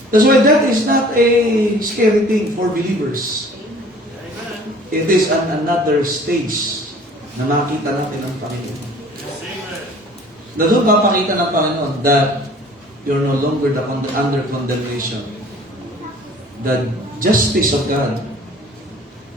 That's why death is not a scary thing for believers. Amen. It is another stage na makita natin ang Panginoon. Amen. Na doon papakita ng Panginoon that you're no longer under condemnation. The justice of God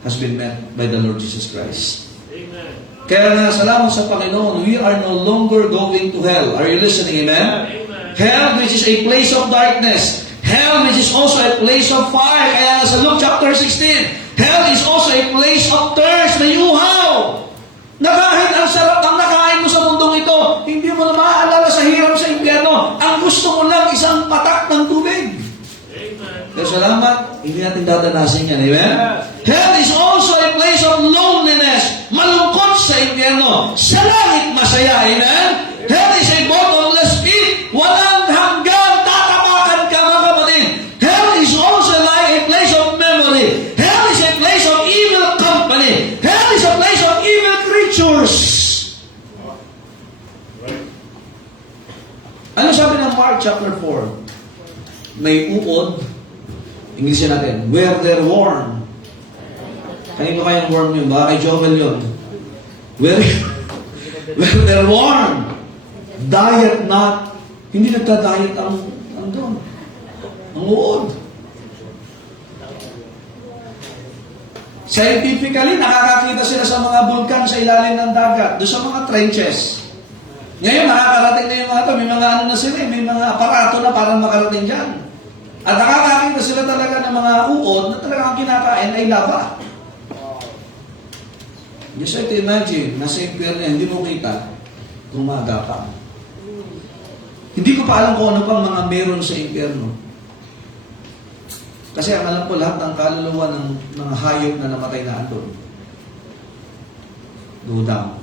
has been met by the Lord Jesus Christ. Amen. Kaya nga, salamat sa Panginoon, we are no longer going to hell. Are you listening? Amen? Amen. Hell, which is a place of darkness. Hell, which is also a place of fire. Kaya nga sa Luke chapter 16, hell is also a place of thirst. May uhaw. Na kahit ang sarap ng nakain mo sa mundong ito, hindi mo na maaalala sa hirap sa impyerno. Ang gusto mo lang isang patak ng tubig. Amen. Kaya salamat, hindi natin dadanasin yan. Amen? Hell is also a place of loneliness. Malungkot sa impyerno. Sa langit, masaya. Amen? Hell is a bottomless pit. Walang hanggang tatapakan ka, mga kapatid. Hell is also like a place of memory. Hell is a place of evil company. Hell is a place of evil creatures. Ano sabi ng Mark chapter 4? May uod. Inglesin natin. Where they're warm. Kanino kayang warm yun? Baka kay Joel yun. Where they're warm. Diet not. Hindi nagka-diet ang doon. Ang uod. Scientifically, nakakakita sila sa mga bulkan sa ilalim ng dagat. Doon sa mga trenches. Ngayon, nakakarating na yung mga ito. May mga ano na sila. May mga aparato na parang makarating dyan. At nakakakita sila talaga ng mga uod na talagang kinakain ay lava. Just try to imagine, nasa impyerno, hindi mo kita, gumagapang. Hindi ko pa alam kung ano pang mga meron sa impyerno. Kasi ang alam ko lahat ng kaluluwa ng mga hayop na namatay na andun. Go down.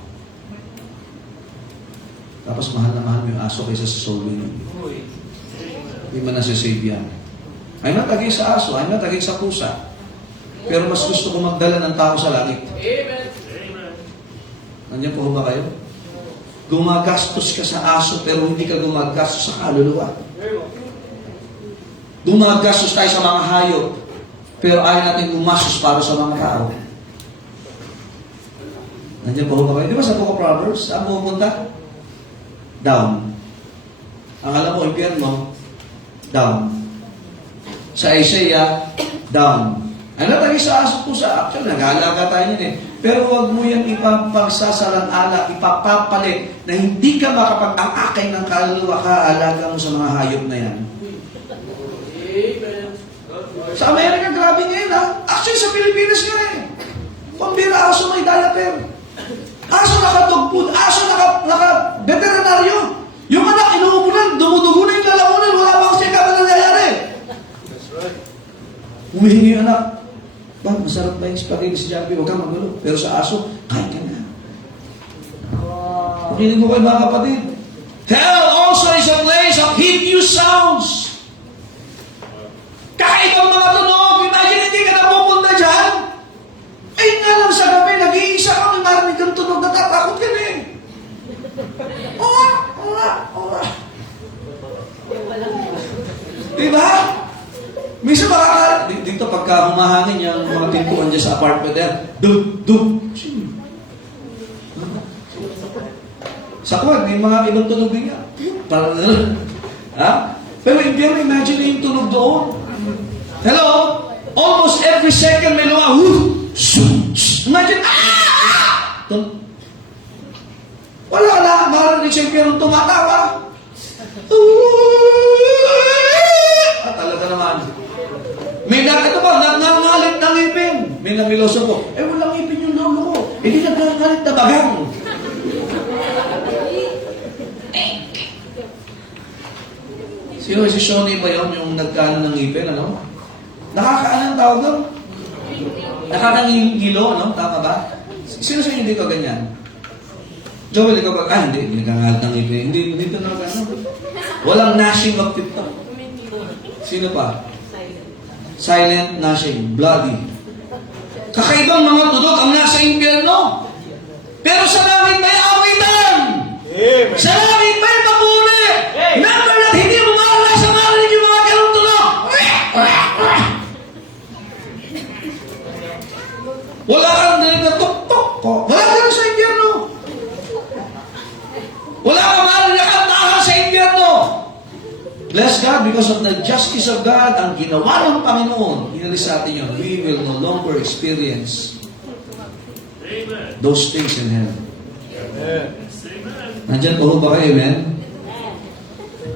Tapos mahal na mahal mo yung aso kaysa sa soul winning. Hindi man nasisave yan. I'm not against sa aso, I'm not against sa pusa. Pero mas gusto ko magdala ng tao sa langit. Amen. Amen. Nandiyan po ba kayo? Gumagastos ka sa aso pero hindi ka gumagastos sa kaluluwa. Gumagastos tayo sa mga hayop pero ayaw natin gumastos para sa mga tao. Nandiyan po ba kayo? Di ba sa Book of Proverbs, saan pupunta? Down. Ang alam mo, impyerno, down. Sa Isaiah, down. Ano tayo sa aso po sa actual, nag-aalaga tayo yun eh. Pero huwag mo yan ipapagsasalang-ala, ipapapalit na hindi ka makapag-angakay ng kaluluwa ka, alaga mo sa mga hayop na yan. Amen. Sa Amerika, grabe ngayon ha. Actually, sa Pilipinas nga eh. Pambira aso may diaper. Aso nakatugpod, aso naka-veterinaryo. Yung anak, inuupunan, dumudugo na yung lalamunan, wala pa kasi ka nangyayari. That's right. Humihingi yung anak. Ba, masarap ba yung spaghetti si Javi? Huwag kang magulo. Pero sa aso, kahit ka na. Pakinig ko kayo mga kapatid. Hell also is a place of hideous sounds. Kakaibang mga tunog. Imagine hindi ka napupunta dyan. Ay nga lang sa gabi, nag-iisa ka, may marinig kang tunog, natatakot ka na eh. Diba? Minsan dito pagka humahangin yung mga pintuan dyan sa apartment yan, dum. Sa kwan, may mga ibang tunog din yan. Parang ha? Pero hindi mo imagine yung tunog doon. Hello? Almost every second may luwa, imagine, wala na, marinig siya yung tumatawa. Talaga naman. May ito ba, nangangalit ng ngipin. May namiloso ko, walang ngipin yung lolo ko. Hindi nagkakalit na bagang. Sino si Shoni ba yun, yung nagkano ng ngipin, ano? Nakakaanong tawag doon? Nakakangilo, ano? Tama ba? Sino sa inyo dito ganyan? Joel, ikaw ba? Hindi nagkangalit ng ngipin. Hindi dito na ano? Walang gnashing of teeth to. Sino pa? Silent gnashing. Bloody. Kakaibang mga tudot ang nasa impyerno. Pero sa langit may awitan. Amen. Sa langit may papuri. Remember that hindi mo sa marinig yung mga ganong tunog. Wala kang narinig na tok-tok. Wala ka sa impyerno. Wala kang marinig na kantahan sa impyerno. Bless God, because of the justice of God, ang ginawa ng Panginoon, inalis sa atin yun, we will no longer experience Amen. those things in heaven. Amen. Amen. Nandyan po ba kayo, amen?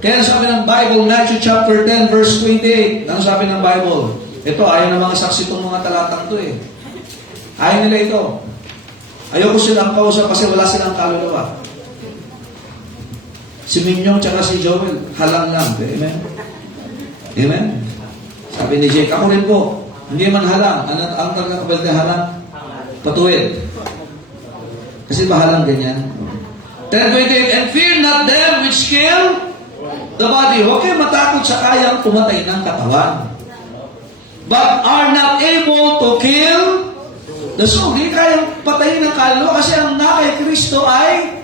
Kaya sabi ng Bible, Matthew chapter 10, verse 28, ano sabi ng Bible? Ito, ayaw ng mga saksi itong mga talatang to eh. Ayaw nila ito. Ayoko silang kausap kasi wala silang kaluluwa. Si Minyong tsaka si Joel, halang lang. Amen? Amen? Sabi ni Jake, ako rin po. Hindi man halang. Ang tagakabal na halang? Patuwid. Kasi ba halang ganyan? 10:28, and fear not them which kill the body. Huwag kayo matakot sa kayang pumatay ng katawan. But are not able to kill the soul. Hindi kayang patayin ng kaluluwa kasi ang na kay Kristo ay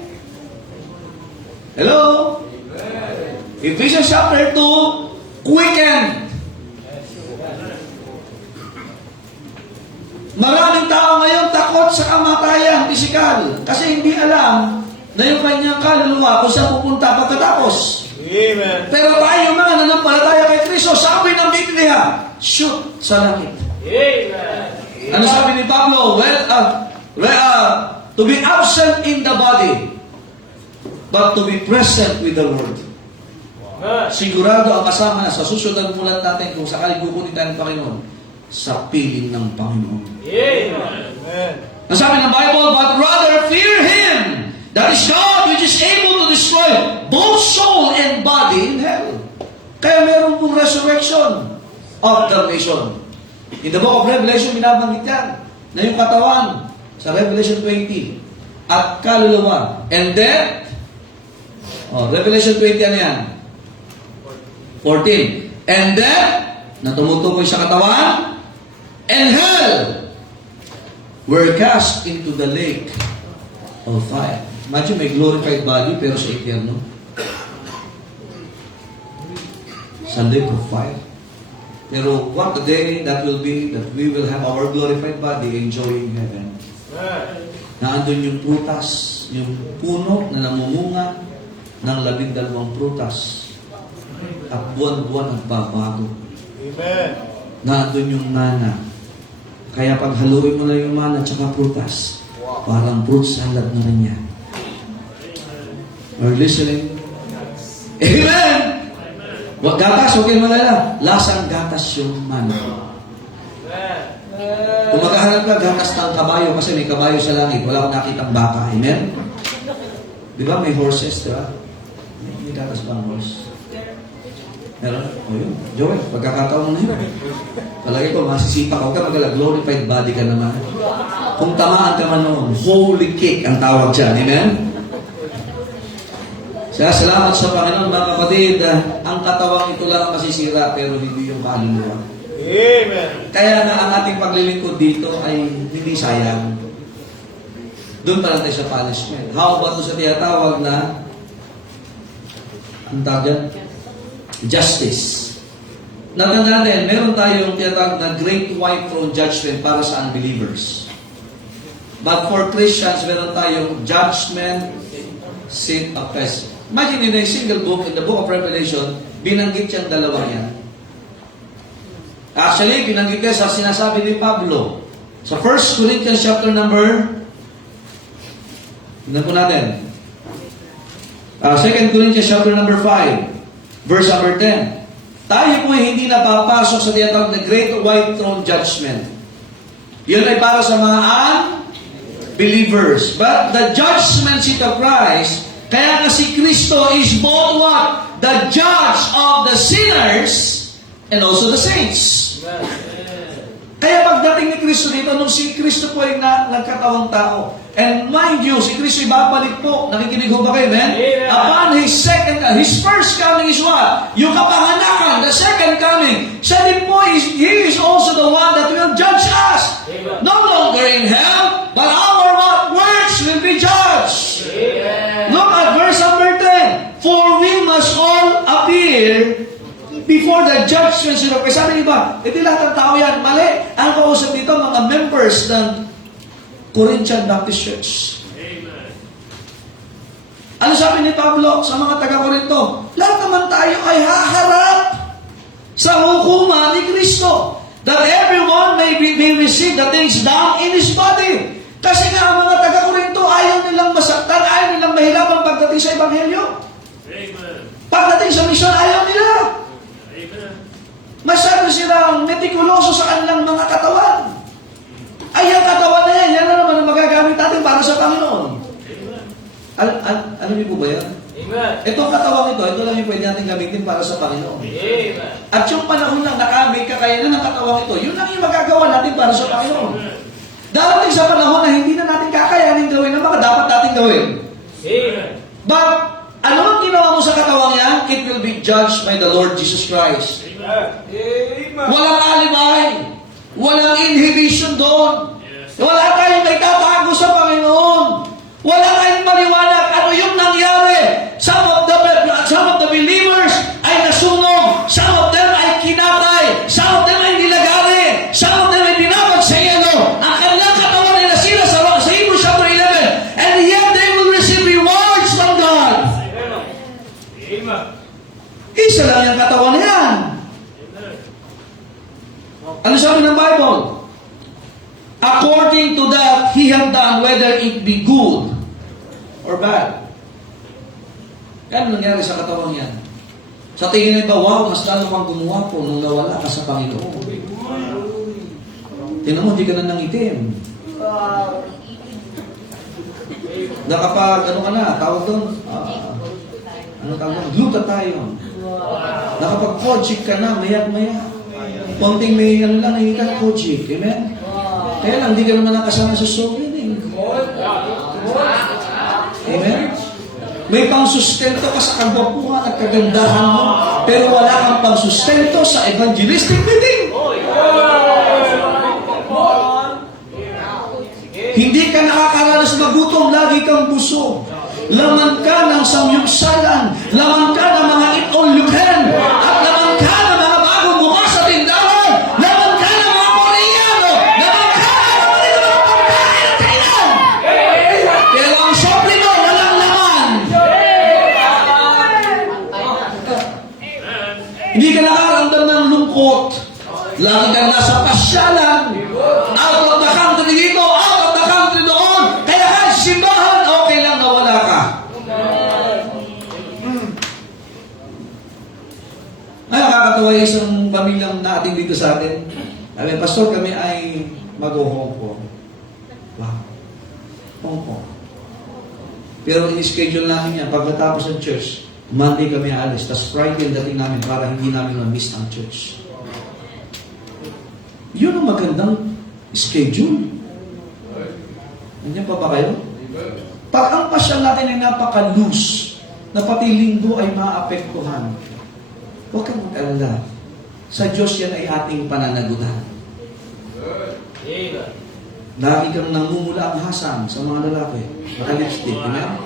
hello? Ephesians chapter 2, quickened. Maraming tao ngayon takot sa kamatayan, physical. Kasi hindi alam na yung kanyang kaluluwa kung saan pupunta pagkatapos. Amen. Pero tayo mga nanampalataya kay Kristo, sabi ng Biblia, shoot sa langit. Amen. Ano sabi ni Pablo? To be absent in the body, but to be present with the Lord. Sigurado ang kasama na sa susunod mulat natin kung sakali kukunin tayo ng Panginoon sa piling ng Panginoon. Amen. Ang sabi ng Bible, but rather fear Him, that is God which is able to destroy both soul and body in hell. Kaya meron pong resurrection of damnation. In the book of Revelation, binabanggit yan na yung katawan sa Revelation 20 at kaluluwa. And then, Revelation 20 ano yan? 14. And then, na tumutukoy sa katawan, and hell were cast into the lake of fire. Imagine may glorified body pero sa impyerno. Sa lake of fire. Pero what a day that will be that we will have our glorified body enjoying heaven. Na andun yung prutas, yung puno na namumunga ng 12 prutas. At buwan-buwan ang babago. Amen. Nandun yung mana. Kaya pag haluin mo na yung mana at saka prutas, parang fruit salad na rin yan. Are you listening? Amen! Wag gatas, okay mo na. Lasang gatas yung mana. Kung maghahanap ka, gatas ng kabayo kasi may kabayo sa langit. Wala akong nakitang baka. Amen? Di ba may horses, di ba? May gatas ba ang horse? Meron? O yun. Joel, pagkakataon mo na yun. Palagi ko, masisipa ka. Huwag ka magala, glorified body ka naman. Kung tamaan ka man noon, holy cake ang tawag dyan. Amen? Salamat sa Panginoon, mga kapatid. Ang katawang ito lang ang masisira, pero hindi yung kaluluwa. Amen. Kaya na ang ating paglilingkod dito ay hindi sayang. Doon pa lang tayo sa punishment. How about sa tinatawag na ang tawag dyan? Justice. Natandaan din, meron tayong tinatawag na Great White Throne Judgment para sa unbelievers. But for Christians, meron tayong Judgment, Seat of Christ. Imagine in a single book, in the book of Revelation, binanggit yung dalawang yan. Actually, binanggit yan sa sinasabi ni Pablo. Sa 1 Corinthians chapter number, tignan po natin. 2 Corinthians chapter number 5, verse number 10. Tayo po ay hindi napapasok sa tinatawag na Great White Throne Judgment. Yun ay para sa mga unbelievers. But the judgment seat of Christ, kaya nga si Kristo is both what? The judge of the sinners and also the saints. Kaya pagdating ni Kristo dito, nung si Kristo po ay nagkatawang tao, and mind you, si Kristo ibabalik po, nakikinig ho ba kayo, man? Upon His first coming is what? Yung kapanganakan, the second coming. Siya din po, He is also the one that will judge us. No longer in hell, but our what? Works will be judged. Look at verse number 10. For we must all appear before the judgment seat of Christ. Sabi iba, hindi lahat ng tao yan. Mali. Ang kausap dito, mga members ng Corinthian Baptist Church. Amen. Ano sabi ni Pablo sa mga taga-Corinto? Lahat naman tayo ay haharap sa hukuman ni Kristo. That everyone may receive the things done in his body. Kasi nga ang mga taga-Corinto ayaw nilang masaktan, ayaw nilang mahirapan pagdating sa Ebanghelyo. Amen. Pagdating sa misyon, ayaw nila. Amen. Masyado silang metikuloso sa kanilang mga katawan. Ay, ang katawan na yan na naman ang magagamit natin para sa Panginoon. Ano niyo po ba yan? Amen. Itong katawang ito lang yung pwede natin gamitin para sa Panginoon. Amen. At yung panahon lang nakamit kakayanan ng katawang ito, yun lang yung magagawa natin para sa Panginoon. Darating sa panahon na hindi na natin kakayanin gawin ang mga dapat natin gawin. Amen. But, ano ang ginawa mo sa katawang yan? It will be judged by the Lord Jesus Christ. Amen. Walang alibay. Walang inhibition doon. Yes. Wala tayong may tatago sa Panginoon. Wala tayong maliwanag. Ano yung nangyari? Some of the believers ay nasunog. Some of them ay kinatay. Some of them ay nilagari. Some of them ay binabag sa yelo. Ang kanilang katawan ay nasira sa Hebrews chapter 11. And yet they will receive rewards from God. Amen. Isa lang yung katawan na yan. Ano sabi ng Bible? According to that, He have done whether it be good or bad. Yan nangyari sa katawang yan. Sa tingin nito, wow, mas lalo kang gumawa po nung nawala ka sa Panginoon. Tingnan mo, hindi ka na nangitim. Na kapag, ano ka na, tawag doon, ano tawag doon, glutathione. Na kapag kojic ka na, maya-maya. Konting may ano lang, hindi ka na kojic. Amen? Kaya lang, hindi ka naman nakasama sa soul-winning. Amen? May pangsustento ka sa kagwapuhan at kagandahan mo, pero wala kang pangsustento sa evangelistic meeting. Hindi ka nakakaranas magutom, lagi kang busog. Laman ka ng samyupsalan, laman ka ng mga itolukhen, at laman ka ng mga bagong bukas sa tindahan, laman ka ng mga Koreano, laman ka ng mga pagkain at kailan. Pero ang sobrang mo, walang laman. Hindi ka nakaramdam ng lungkot. pamilyang naating dito sa atin. Sabi, Pastor, kami ay mag-Hong Kong. Wow. Hong Kong. Pero in-schedule namin yan. Pagkatapos ng church, Monday kami alis. Tapos Friday ang dating namin para hindi namin ma-miss ang church. Yun ang magandang schedule. Nandiyan pa ba kayo? Pag ang pasyal natin ay napaka-loose, na pati linggo ay maapektuhan, huwag kang mag-alala. Sa Diyos yan ay ating pananagutan. Amen. Lagi kang namumula ang hasang sa mga lalaki. Naka-lipstick, amen?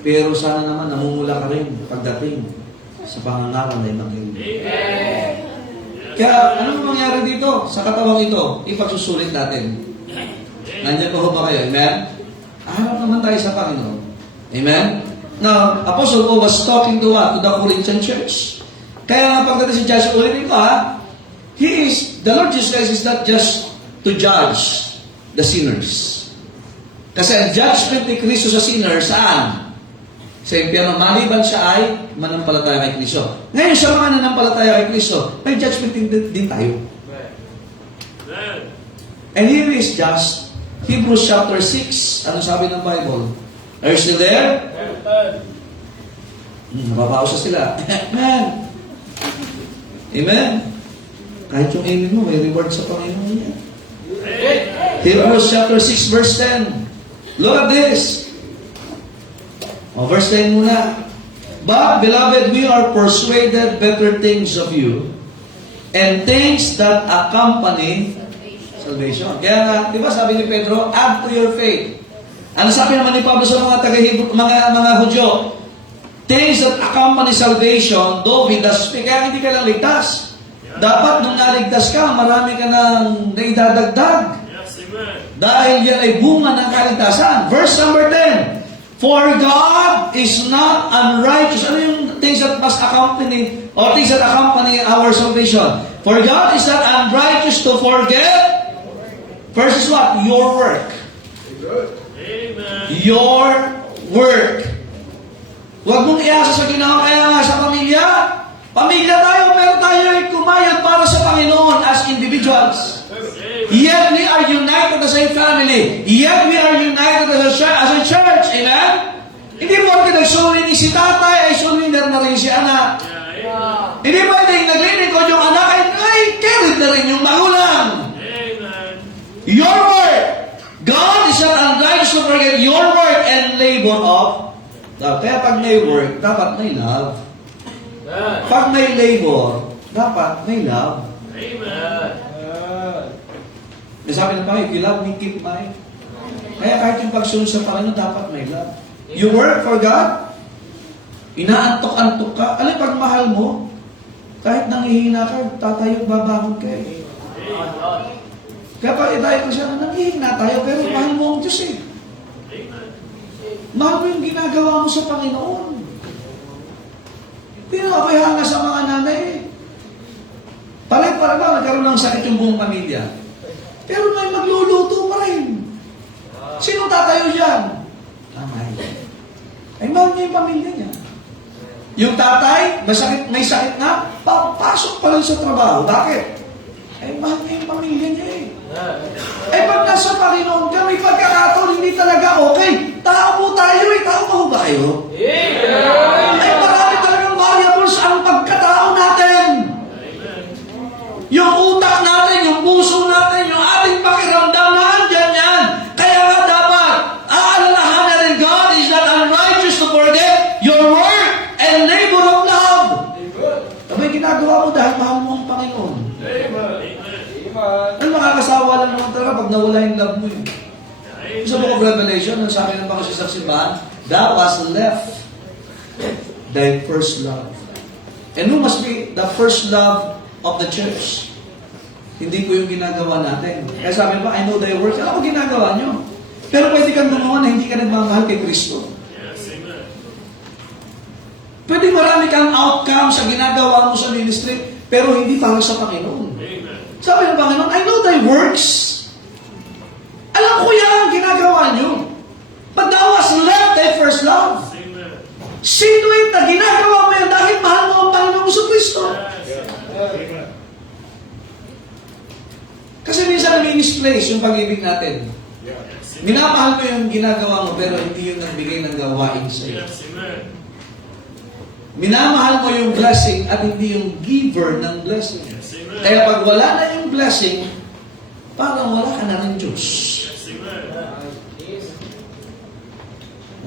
Pero sana naman namumula ka rin pagdating sa pangangaral na Ebanghelyo. Kaya, anong mangyari dito? Sa katawang ito, ipagsusulit natin. Nandiyan pa ho ba kayo? Amen? Harap naman tayo sa Panginoon. Amen? Now, Apostle Paul was talking to what? To the Corinthian church. Kaya nga pagdating si Joshua, ulitin ko the Lord Jesus Christ is not just to judge the sinners. Kasi ang judgment ni Kristo sa sinners, saan? Sa impyerno, maliban siya ay manampalataya kay Kristo. Ngayon sa mga nanampalataya kay Kristo, may judgment din tayo. And here is just Hebrews chapter 6. Ano sabi ng Bible? Are you still there? Napapausa sila. Amen. Amen. Kahit yung amen mo, may reward sa Panginoon niya. Hebrews chapter 6 verse 10. Look at this. Verse 10 muna. But, beloved, we are persuaded better things of you, and things that accompany salvation. Kaya nga, di ba sabi ni Pedro, add to your faith. Ano sabi naman ni Pablo sa mga mga Hudyo? Things that accompany salvation, though we does speak. Kaya hindi ka lang ligtas. Dapat nung naligtas ka, marami ka nang naidadagdag. Dahil yan ay bunga ng kaligtasan. Verse number 10. For God is not unrighteous. Ano yung things that must accompany, or things that accompany our salvation? For God is not unrighteous to forget. First is what? Your work. Amen. Your work. Huwag mong iasa sa ginawa. Kaya nga sa pamilya. Pamilya tayo, pero tayo ay kumayod para sa Panginoon as individuals. Yet we are united as a family. Yet we are united as a church. Amen? Hindi mo ako nagsuri ni si tatay, ay surrender na rin si anak. Hindi mo hindi naglilingkod yung anak, ay carried na rin yung magulang. Your work. God is not unrighteous to forget your work and labor of. Kaya pag may work, dapat may love. Pag may labor, dapat may love. Sabi ng Panginoon, if you love me, keep my. Kaya kahit yung pagsunod sa Panginoon, dapat may love. You work for God, inaantok-antok ka. Alam, pag mahal mo, kahit nanghihina ka, tatayo, babangon ka eh. Kaya pag tayo ko siya, nanghihina tayo, pero mahal mo ang Diyos eh. Mahal mo yung ginagawa mo sa Panginoon. Hindi na may hanga sa mga nanay eh. Pare-pare ba, nagkaroon ng sakit yung buong pamilya. Pero may magluluto pa rin. Sino tatayo dyan? Tatay. Ay, mahal niya yung pamilya niya. Yung tatay, may sakit na, papasok pa lang sa trabaho. Bakit? Ay, mahal niya yung pamilya niya eh. Ay, pag nasa Panginoon ka, may pagkakataon, hindi talaga okay. Tao po tayo eh. Tao pa ho ba kayo? Ay, marami talagang variables ang pagkatao natin. Yung utak natin, yung puso natin, yung ating pakiramdam na andyan yan. Kaya nga dapat, aalalahanan rin, God is not unrighteous to forget your work and labor of love. Sabay ginagawa mo dahil mahal mo ang Panginoon. Ano makakasawa lang naman talaga pag nawala yung love mo yun. Sa book of Revelation, ang sabi ng mga sa simbahan, thou was left thy first love. And who must be the first love of the church? Hindi ko yung ginagawa natin. Kaya sabi ba, I know thy works. Ano ko ginagawa nyo? Pero pwede kang gumawa na hindi ka nagmamahal kay Kristo. Pwede marami kang outcome sa ginagawa mo sa ministry, pero hindi para sa Panginoon. Sabi ng Panginoon, I know thy works. Alam ko yan, ginagawa nyo. But thou was left thy first love. Sino ito? Ginagawa mo yan dahil mahal mo ang Panginoon sa Kristo. agape yung pag-ibig natin. Minamahal mo yung ginagawa mo, pero hindi yung nagbigay ng gawain sa'yo. Yes, amen. Minamahal mo yung blessing at hindi yung giver ng blessing. Yes, amen. Kaya pag wala na yung blessing, parang wala ka na ng Diyos. Yes, amen.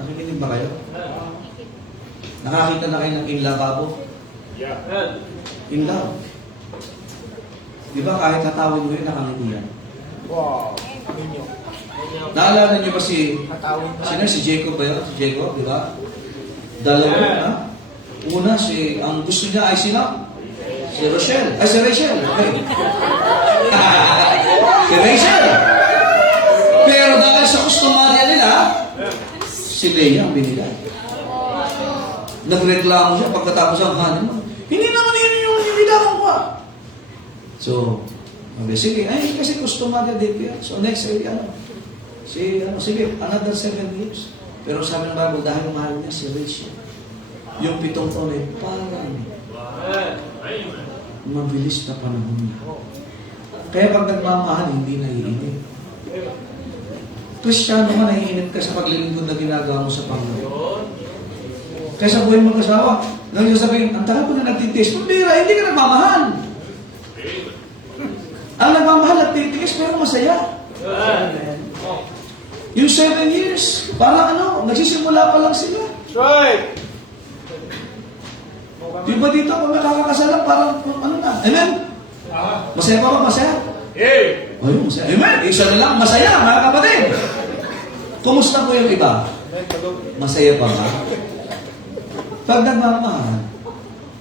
Nakikinig ba kayo? Nakakita na kayo ng in lavabo? Yeah. In love. Di ba kahit hatawin mo yun, nakangiti yan? Wow. Naalala niyo ba sino si Jacob ba yun? Si Jacob, di ba? Dalawa, ha? Una, ang gusto niya ay sino? Si Rochelle. Ay, si Rachel. Okay. Si Rachel. Pero dahil sa kustomarya nila, si Leah ang binigay. Nagreklamo siya pagkatapos ang hanin mo. Hindi naman yun yung binilang ko. So, sige, ay kasi kustomarya din yan. So next, sige, another 7 years. Pero sabi ng Bible, dahil mahal niya si Rachel, yung 7 taon ay parang Amen. mabilis na panahon niya. Kaya pag nagmamahal, hindi naiinip. Kristyano ka, naiinip ka sa paglilingkod na ginagawa mo sa Panginoon. Kaya sa buhay mo kasawa, nang sasabihin, ang tagal ko na nagtitiis, hindi ka nagmamahal. Ang nagmamahal nagtitiis, pero masaya. Yung 7 years, parang nagsisimula pa lang sila. That's right. Di ba dito, kung nakakakasalan, parang na. Amen? Masaya pa ba? Masaya? Hey. Ayun, masaya. Amen? Isa na lang, masaya, mga kapatid. Kumusta po yung iba? Masaya pa ba? Pag nagmamahal,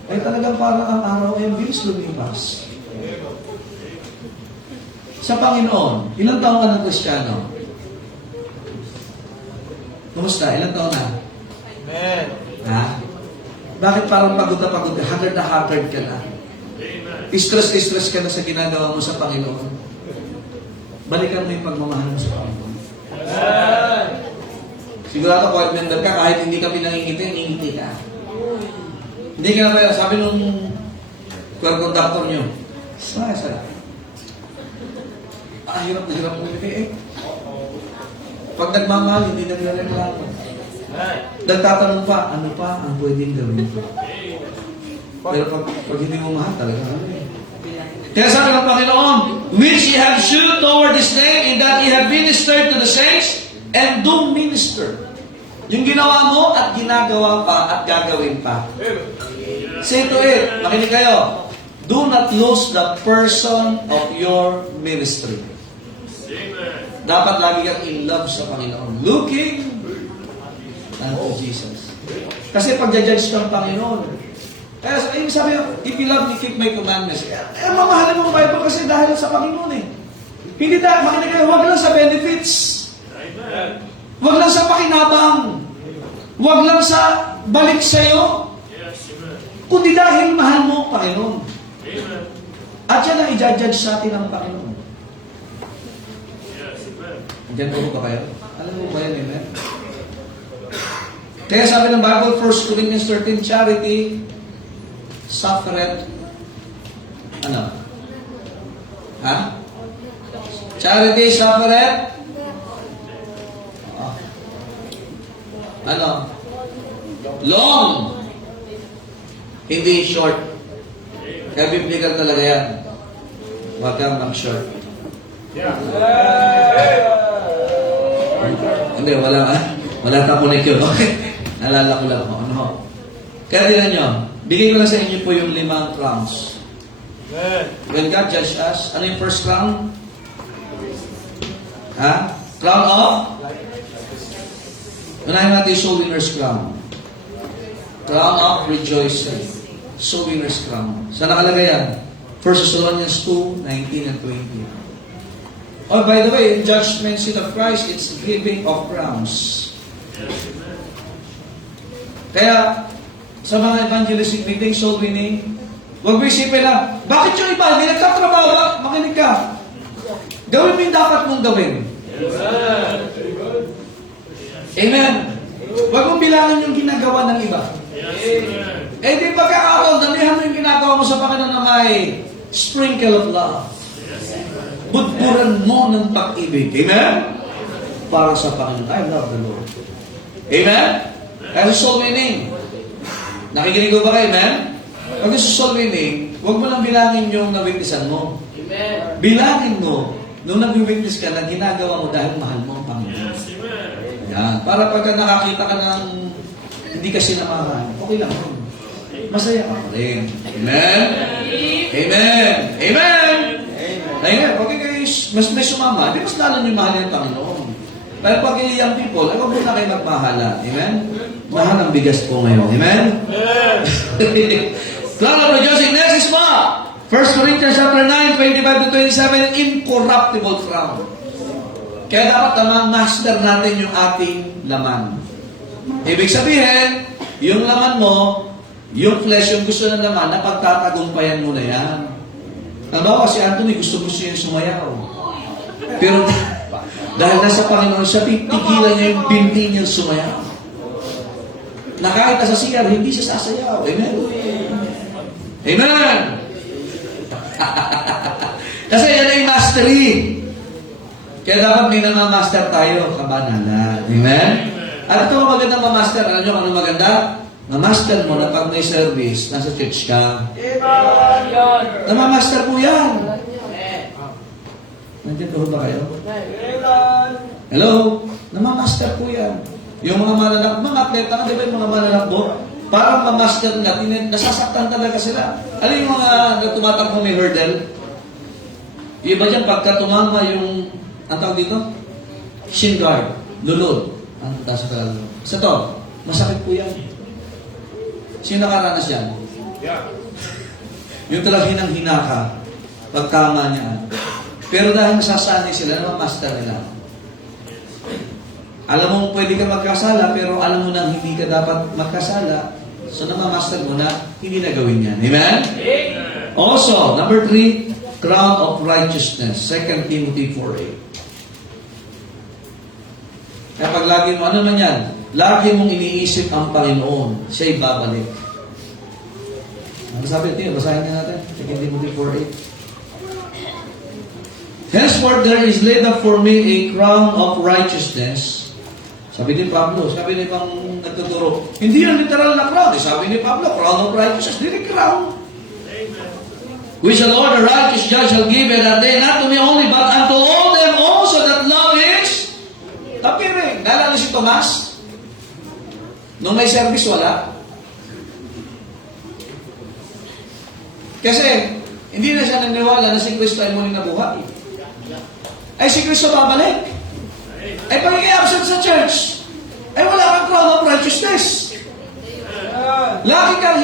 ay talagang parang ang araw ay bilis lumipas. Sa Panginoon, ilang taon ka ng Kristiyano? Kumusta? Ilang taon na? Amen. Ha? Bakit parang pagod na haggard ka na? Stress ka na sa ginagawa mo sa Panginoon. Balikan mo yung pagmamahal mo sa Panginoon. Sigurado, kahit member ka, kahit hindi ka pinangingiti, nangingiti ka. Hindi ka na kaya, sabi nung conductor nyo, sana. Hirap na hirap mo. Pag nagmamahal, hindi nagre-reklamo. Nagtatanong pa, ano pa ang pwedeng gawin ko? Pero pag hindi mo mahal, talaga Kaya sabi ng Panginoon, which ye have shewed toward His name, in that ye have ministered to the saints, and do minister. Yung ginawa mo at ginagawa pa at gagawin pa. Say to it, makinig kayo, do not lose the person of your ministry. Dapat lagi kang in love sa Panginoon. Looking unto Jesus. Kasi pag-judge ng Panginoon, kaya sabi, if you love me, keep my commandments. Mamahalin mo ang Bible kasi dahil sa Panginoon eh. Hindi dahil, makinig kayo, huwag lang sa benefits. Huwag lang sa pakinabang. Huwag lang sa balik sa'yo. Kundi dahil mahal mo ang Panginoon. At yan ang i-judge sa atin ng Panginoon. Diyan po ba kayo? Alam mo ba yan, amen? Kaya sabi ng Bible, 1 Corinthians 13, charity suffereth ano? Ha? Charity suffereth ano? Long. Hindi short. Kaya biblical talaga yan. Huwag kang mag-short. Hindi, wala tapunin yun. Okay? Nalala ko lang. Ano? Kaya tingnan nyo, bigay ko lang sa inyo po yung 5 crowns. When God judged us, ano yung first crown? Ha? Crown of? Unahin natin yung soul winner's crown. Crown of rejoicing. Soul winner's crown. Saan nakalagay yan? 1 Thessalonians 2, 19 and 20. Oh, by the way, in judgment seat of Christ, it's giving of crowns. Kaya, sa mga evangelistic meeting, soul winning, huwag mo isipin na, bakit yung iba, hindi nagtatrabaho, makinig ka. Gawin mo yung dapat mong gawin. Amen. Huwag mong bilangin yung ginagawa ng iba. Eh di pagkakataon, damihan mo yung ginagawa mo sa Panginoon na may sprinkle of love. Budburan mo ng pag-ibig. Amen? Para sa Panginoon. I love the Lord. Amen? Kaya sa soul winning. Nakikinig ko ba kayo, amen? Pag sa soul winning, huwag mo lang bilangin yung na-witnessan mo. Amen. Bilangin mo, nung nag-witness ka na ginagawa mo dahil mahal mo ang Panginoon. Yes, amen. Yan. Para pagka nakakita ka ng hindi ka sinamahan, okay lang yun. Masaya ka pa rin. Amen? Amen! Amen! Amen. Pag kayo mas may sumama, di mas lalo nyo mahalin ang Panginoon. Pero pag young people, ay huwag mo na kayo magmahala. Amen? Mahal ang bigas po ngayon. Amen? Cloud of rejoicing. Next is what? 1 Corinthians chapter 9, 25 to 27, incorruptible crown. Kaya dapat master natin yung ating laman. Ibig sabihin, yung laman mo, yung flesh, yung gusto ng laman, napagtatagumpayan mo na yan. Nabawa si Anthony, gusto niya sumayaw. Pero dahil nasa Panginoon siya, tigilan niya yung binti niya sumayaw. Na kahit nasa CR, hindi siya sasayaw. Amen? Amen! Kasi yan ay mastery. Kaya dapat may namamaster tayo, kabanalan. Amen? At ito ang magandang mamaster. Alam nyo kung ano maganda? Mamaster mo na pag may service, nasa church ka. Namamaster po yan. Nandiyan po ba kayo? Hello? Namamaster po yan. Yung mga malalakbo, mga atleta, di ba yung mga malalakbo? Parang mamaster na, nasasaktan talaga sila. Ano yung mga tumatakbo may hurdle? Yung iba dyan, pagka tumama yung, ang tawag dito? Shin guard, lulod. Ang taas ka lang. Sa to, masakit po yan. Sino nakaranas yan? Yeah. Yung talagang hinang-hina ka, pagkama niya. Pero dahil nasasanay sila, master nila. Alam mo, pwede ka magkasala, pero alam mo nang hindi ka dapat magkasala. So, namamaster mo na, hindi na gawin yan. Amen? Also, number 3, crown of righteousness. 2 Timothy 4:8. Kaya pag lagi mo, ano man yan? Lagi mong iniisip ang Panginoon, siya'y babalik. Ano sabi natin? Basahin nga natin. 2 Timothy 4:8. Henceforth there is laid up for me a crown of righteousness. Sabi ni Pablo, sabi ni ibang nagtuturo, hindi yan literal na crown. Sabi ni Pablo, crown of righteousness, hindi crown. Which the Lord, the righteous judge, shall give it that day, not to me only, but unto all them also that love His appearing. Naalala si Tomas? Nung may service, wala. Kasi, hindi na siya naniwala na si Kristo ay muling nabuhay. Ay, si Kristo babalik. Ay, pagiging absent sa church, ay wala kang crown of righteousness. Lagi ka,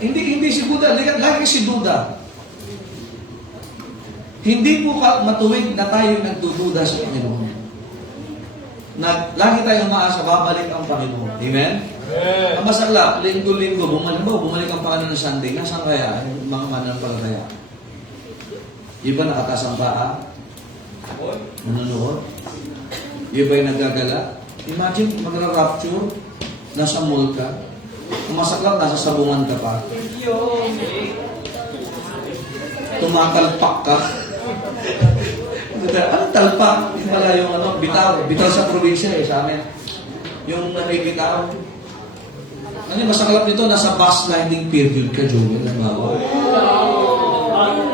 hindi si Buddha, lagi si Buddha. Hindi po matuwid na tayo nagdududa sa Panginoon. Lagi tayo umaasa, babalik ang Panginoon. Amen? Ang masakla, linggo-linggo, bumalik ang Panginoon ng Sunday, nasaan kaya? Mga mananampalataya. Iba nakataas ang paa, nanonood. Iba yung nagagala. Imagine, magra-rapture, nasa mall ka, umasaklap, nasa sabungan ka pa. Tumatalpak ka. Anong talpak? Yung pala yung bitaw. Bitaw sa probinsya sa amin. Yung may bitaw. Ano yung masaklap nito? Nasa bus landing period ka, Joel.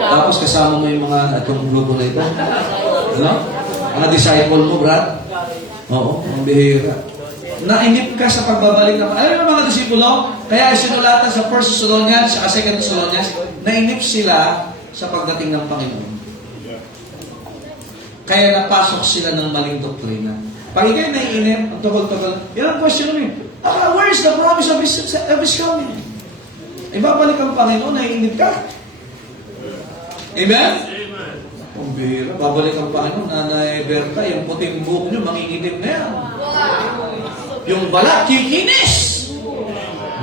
Tapos kasama mo yung mga itong grupo na ito. Ano? Mga disciple mo, Brad. Oo, ang bihira. Nainip ka sa pagbabalik ng... Alam mo mga disipulo? Kaya sinulatan sa 1 Thessalonians at 2 Thessalonians, nainip sila sa pagdating ng Panginoon. Kaya napasok sila ng maling doktrina. Pag ikay naiinip, ang tukol-tukol, yan ang question mo where is the promise of His coming? Ibabalik ang Panginoon, naiinip ka. Amen? Ang bihira, babalik ang Panginoon, Nanay Berta, yung puting buhok nyo, mangingitim na yan. Yung balat, kikinis!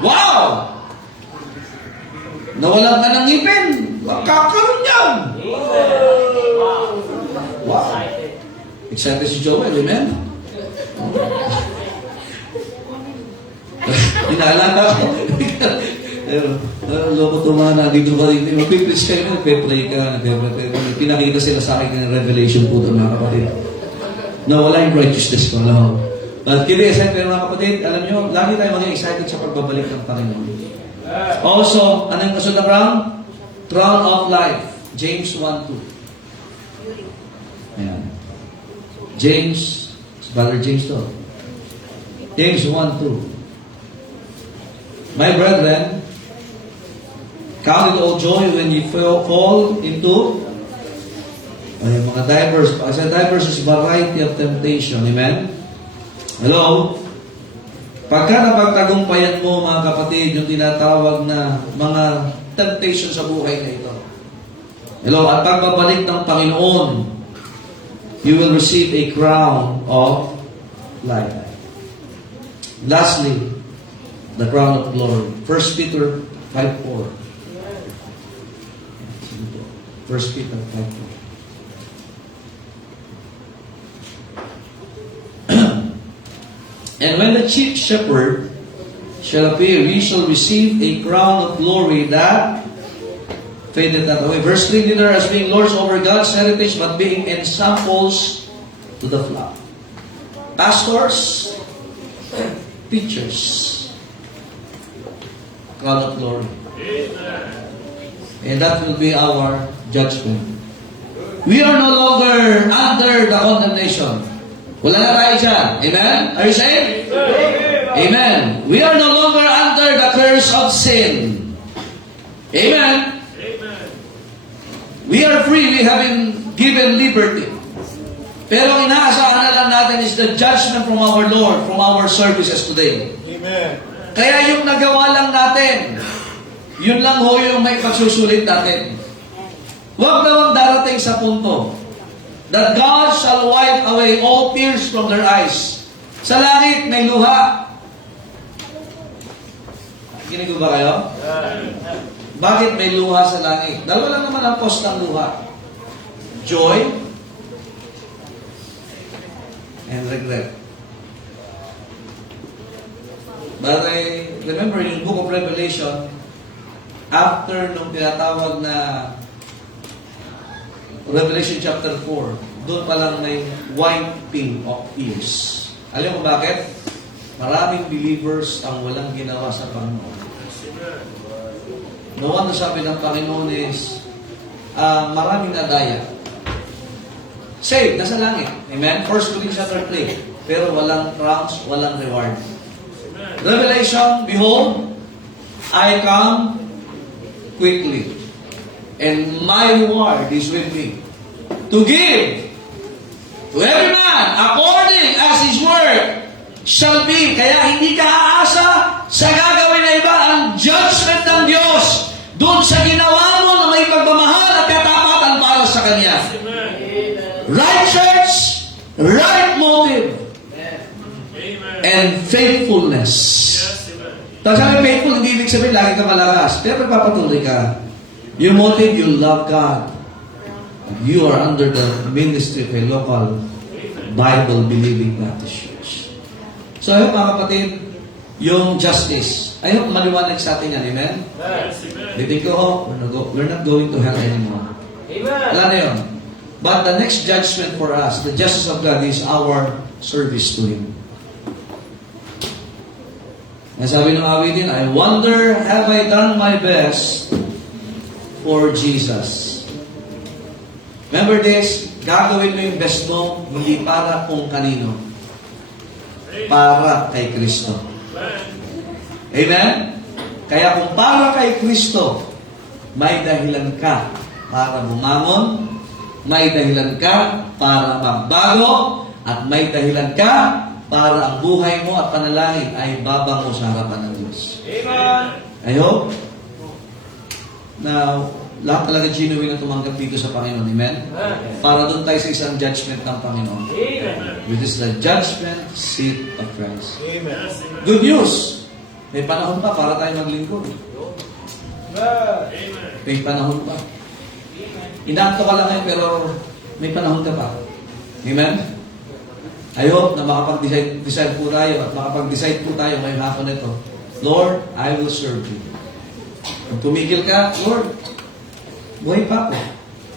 Wow! Nawalan ka ng ngipin, magkakaroon yan! Wow! Excited si Joel, amen? Inaalala ko. Loko tumana, dito ka rin. Mag-preach kayo, nagpe-pray ka, nagpe-pray. Pinakita sila sa akin ng revelation po ito, mga kapatid. Na wala yung righteousness ko lang. But kini excited mga kapatid, alam nyo, lagi tayo maging excited sa pagbabalik ng Panginoon. Also, anong kasunod na crown? Crown of life. James 1:2. Ayan. James, Brother James to. James 1:2. My brethren, count it all joy when you fall into mga diverse. Sa diverse is variety of temptation. Amen? Hello? Pagka napagtagumpayan mo, mga kapatid, yung tinatawag na mga temptation sa buhay na ito. Hello? At pagbabalik ng Panginoon, you will receive a crown of life. Lastly, the crown of glory. 1 Peter 5:4. 1 Peter 5:4. And when the chief shepherd shall appear, we shall receive a crown of glory that fadeth not away. Verse 3, neither as being lords over God's heritage, but being ensamples to the flock. Pastors, teachers, crown of glory. And that will be our judgment. We are no longer under the condemnation. Wala na tayo dyan. Amen? Are you saying? Amen. We are no longer under the curse of sin. Amen? We are free. We have been given liberty. Pero ang inaasahan na lang natin is the judgment from our Lord, from our services today. Amen. Kaya yung nagawa lang natin, yun lang ho yung may pagsusulit natin. Huwag namang darating sa punto that God shall wipe away all tears from their eyes. Sa langit, may luha. Kinig ko ba kayo? Bakit may luha sa langit? Dalawa lang naman ang cause ng luha. Joy and regret. But I remember in the book of Revelation, after nung tinatawag na Revelation chapter 4, doon pa lang may wiping of tears. Alam mo bakit? Maraming believers ang walang ginawa sa Panginoon. No wonder sabi ng Panginoon is, maraming nadaya. Saved, nasa langit. Amen? 1 Corinthians chapter 3. Pero walang crowns, walang reward. Revelation, behold, I come quickly. And my reward is with me, to give to every man according as his work shall be. Kaya hindi ka aasa sa gagawin na iba. Ang judgment ng Diyos doon sa ginawa mo na may pagmamahal at katapatan para sa Kanya. Right church, right motive, and faithfulness. Tapos sabi, faithful, hindi ibig sabihin lagi ka malakas. Pero papatuloy ka. Your motive, you love God. You are under the ministry of a local Bible-believing Baptist church. So, ayun mga kapatid, yung justice. Ayun, maliwanag sa atin yan. Amen? Bitin ko, we're not going to hell anymore. Wala na yun. But the next judgment for us, the justice of God, is our service to Him. Nasabi ng awitin, I wonder, have I done my best for Jesus? Remember this, gagawin mo yung best mo, hindi para kung kanino. Para kay Kristo. Amen? Kaya kung para kay Kristo, may dahilan ka para bumangon, may dahilan ka para magbago, at may dahilan ka para ang buhay mo at panalangin ay babango sa harapan ng Diyos. Amen. I hope na lahat talaga genuine na tumanggap dito sa Panginoon. Amen? Para doon tayo sa isang judgment ng Panginoon. Which is the judgment seat of Christ. Amen. Good news! May panahon pa para tayo maglingkod. May panahon pa. Inaanto ka lang ngayon pero may panahon ka pa. Amen? I hope na makapag-decide po tayo at makapag-decide po tayo ngayong hapon ito. Lord, I will serve you. Kung tumigil ka, Lord, buhay pa ako.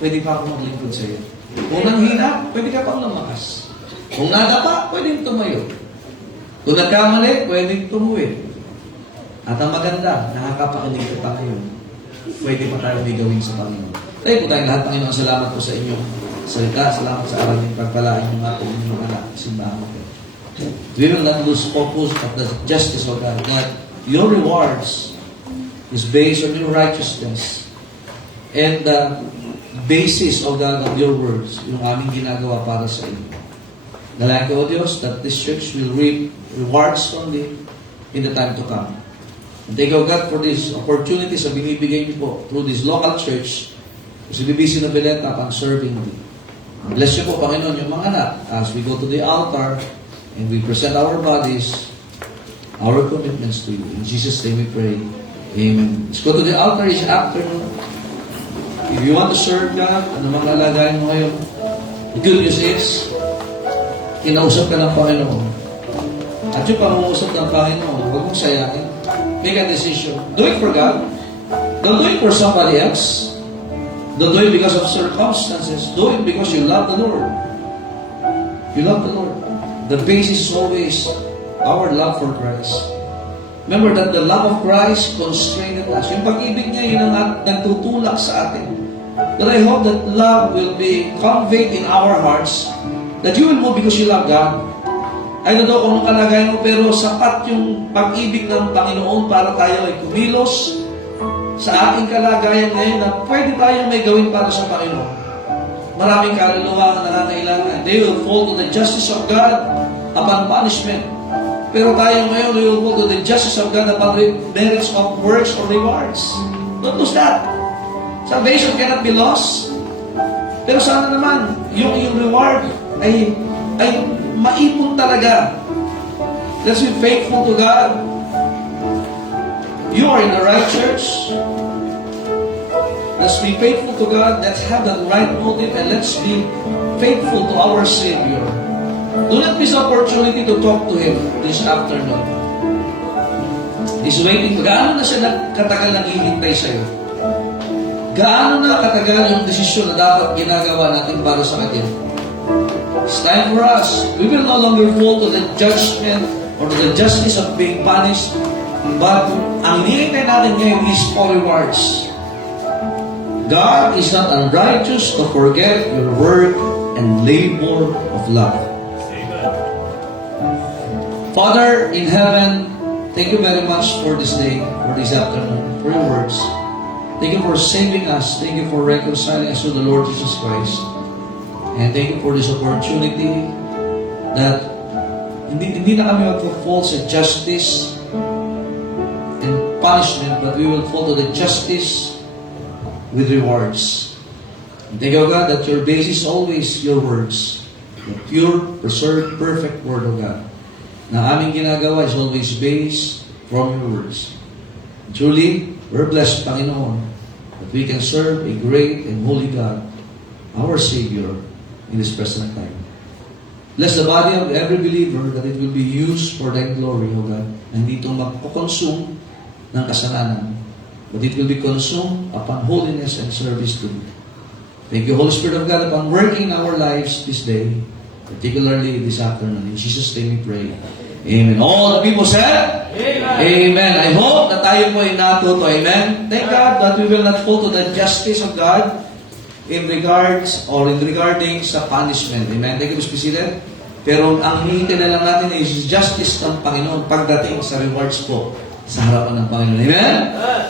Pwede pa ako maglingkod sa iyo. Kung nanghina, pwede ka pang lumakas. Kung nadapa, pwedeng tumayo. Kung nagkamali, pwedeng tumuwi. At ang maganda, nakakapakinig ka pa ngayon. Pwede pa tayo may gawin sa Panginoon. Tayo po tayong lahat, Panginoon. Salamat po sa inyong salita. Salamat sa aral ng pagpalain ng ating inyong anak. Simbahan ko. We will not lose focus of the justice of God. That your rewards is based on your righteousness. And the basis of your words, yung aming ginagawa para sa inyo. Dalayan ko, O Diyos, that this church will reap rewards from Thee in the time to come. And thank you, God, for this opportunities na binibigay niyo po through this local church sa BBC na Bileta upon serving Thee. Bless niyo po, Panginoon, yung mga anak as we go to the altar and we present our bodies, our commitments to You. In Jesus' name we pray. Amen. Let's go to the altar this afternoon. If you want to serve God, ano mga lalagayin mo ngayon? The good news is, kinausap ka ng Panginoon. At yung pangungusap ng Panginoon, huwag mong sayangin. Make a decision. Do it for God. Don't do it for somebody else. Don't do it because of circumstances. Do it because you love the Lord. You love the Lord. The basis is always our love for Christ. Remember that the love of Christ constrained us. Yung pag-ibig niya, yun ang nagtutulak sa atin. But I hope that love will be conveyed in our hearts, that you will move because you love God. I don't know kung anong kalagayan mo, pero sapat yung pag-ibig ng Panginoon para tayo ay kumilos sa ating kalagayan ngayon na pwede tayong may gawin para sa Panginoon. Maraming kaluluwa ang nangangailangan. They will fall to the justice of God upon punishment. Pero tayo ngayon, we will fall to the justice of God upon merits of works or rewards. Don't lose that. Salvation cannot be lost. Pero sana naman, yung reward ay maipon talaga. Let's be faithful to God. You are in the right church. Let's be faithful to God. Let's have the right motive and let's be faithful to our Savior. Do not miss the opportunity to talk to Him this afternoon. He's waiting. Gaano na siya katagal naghihintay sa'yo? Gaano na katagal yung desisyon na dapat ginagawa natin para sa Kanya? It's time for us. We will no longer fall to the judgment or to the justice of being punished. But ang hinihintay natin ngayon is for rewards. God is not unrighteous to forget your work and labor of love. Father in heaven, thank you very much for this day, for this afternoon, for your words. Thank you for saving us. Thank you for reconciling us to the Lord Jesus Christ. And thank you for this opportunity that hindi na kami mag-fall sa justice and punishment, but we will fall to the justice with rewards. And thank you, God, that your base is always your words. The pure, preserved, perfect Word of God. Na aming ginagawa is always based from your words. Truly, we're blessed, Panginoon, that we can serve a great and holy God, our Savior, in this present time. Bless the body of every believer that it will be used for thy glory, O God. Hindi itong magpakonsume ng kasalanan, but it will be consumed upon holiness and service to thee. Thank you, Holy Spirit of God, upon working in our lives this day, particularly this afternoon. In Jesus' name we pray. Amen. All the people said? Amen. Amen. I hope na tayo po ay natuto. Amen. Thank God that we will not fall to the justice of God in regards or in regarding sa punishment. Amen. Thank you, Mr. President. Pero ang hinihintay na lang natin is justice ng Panginoon pagdating sa rewards po sa harapan ng Panginoon. Amen?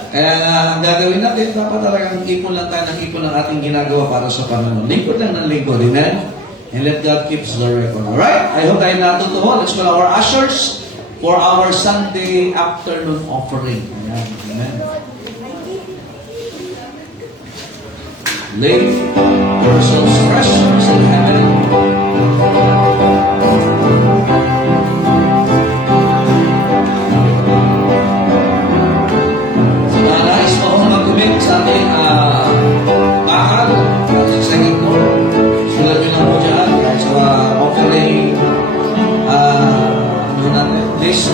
Kaya ang gagawin natin, dapat talagang ipon lang tayo ng ipon ng ating ginagawa para sa Panginoon. Lingkod lang ng lingkod. Amen? And let God keep the record. Alright? I hope tayo natutuwa. Let's call our ushers for our Sunday afternoon offering. Amen. Amen. Lay yourselves treasures in heaven. So, nais po akong mag-commit sa ating bakal, sa second floor. Sulat nyo na po dyan, kahit sa offering, ano natin, list.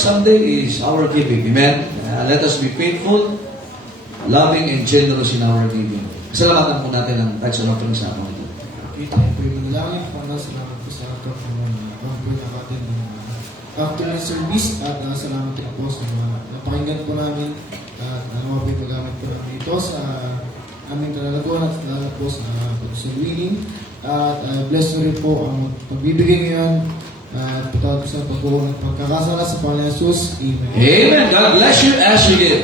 Sunday is our giving. Amen? Let us be faithful, loving, and generous in our giving. Salamatan po natin ang tithes and offering sa mga ito. Kita po yung manalangin po na salamat po sa ato po ng ating afternoon service at salamat din po sa mga napakinggan po namin at ano po yung paggamit po namin ito sa aming talalaguan at salamat po sa winning at bless mo rin po ang pagbibigay ngayon at patawad po sa pag-uong at pagkakasala sa Panginoon Jesus. Amen. Amen. God bless you as you give.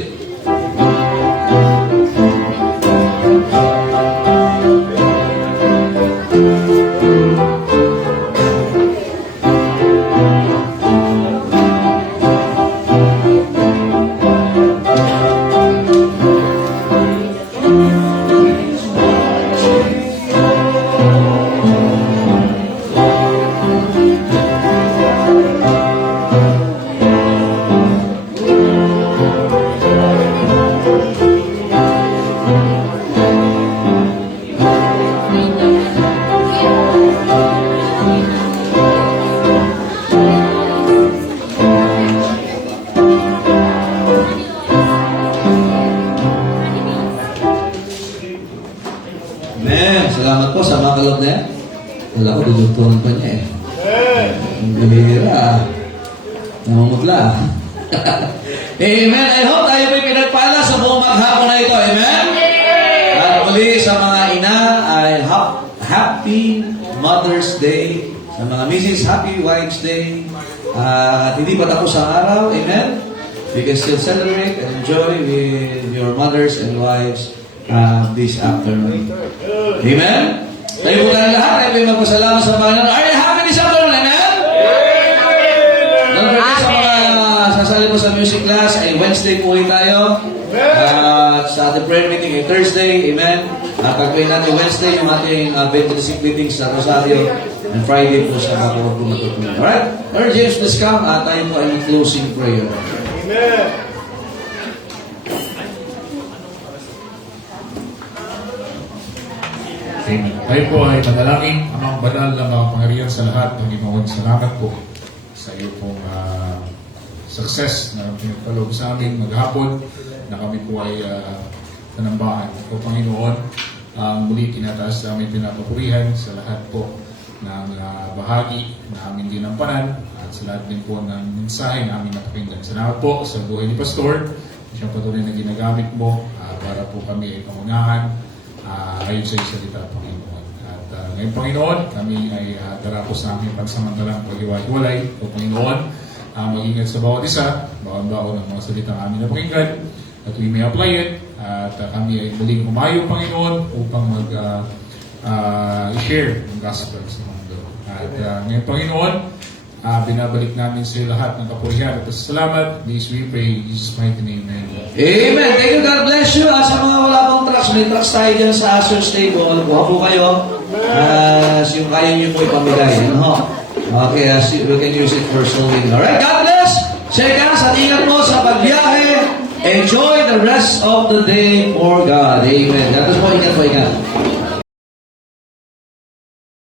Amen. Salamat po sa mga kalog na yan. Wala ko, dudugtungan pa niya eh. Ang bihira. Namamutla. Amen. I hope tayo may pinagpala sa buong maghapon na ito. Amen. At muli sa mga ina ay Happy Mother's Day. Sa mga Mrs. Happy Wives Day. At hindi pa tapos ang araw. Amen. You can still celebrate and enjoy with your mothers and wives this afternoon. Amen? Tayo po tayong lahat ay may magpasalamat sa Panginoon. Are you happy this afternoon? Amen? Don't forget sa mga sasali po sa music class ay Wednesday po tayo. Sa ating prayer meeting ay Thursday. Amen? Pagpawin natin Wednesday yung ating evangelistic meeting sa Rosario. And Friday po sa Bacoor po matutunan. Alright? Lord James, please come. Tayo po ay closing prayer. Amen. Amen. Tayo po ay manalangin, Amang banal na makapangyarihan sa lahat. Panginoon, salamat po sa iyo pong success na pinagkaloob sa amin maghapon na kami po ay nanambahan. O Panginoon, ang muli tinataas sa aming pinapapurihan sa lahat po ng bahagi na aming dinampanan at sa lahat din po ng mensahe na aming napakinggan. Salamat po sa buhay ni Pastor, siyang patuloy na ginagamit mo para po kami ay pangunahan ayon sa iyong salita, Panginoon. At ngayon, Panginoon, kami ay darapos sa aming pansamantalang pag-iwalay. O Panginoon, mag-ingat sa bawat isa, bawat-bawat ng mga salita aming napakinggan, at we may apply it. At kami ay muling humayo, Panginoon, upang i-share ang gospel sa mundo. At ngayon, Panginoon, binabalik namin sa iyo lahat ng kapurihan at salamat. This we pray in Jesus' mighty name. Amen. Amen. Thank you. God bless you. Sa mga wala pang trucks, may trucks tayo dyan sa Asher's Table. Buha po kayo. Yung kaya nyo po ipamigay. Ano? Okay, we can use it for sowing. Alright, God bless. Share ka sa ingat mo sa pagbiyahe. Enjoy the rest of the day for God. Amen. God bless po. Ingat po. Ingat.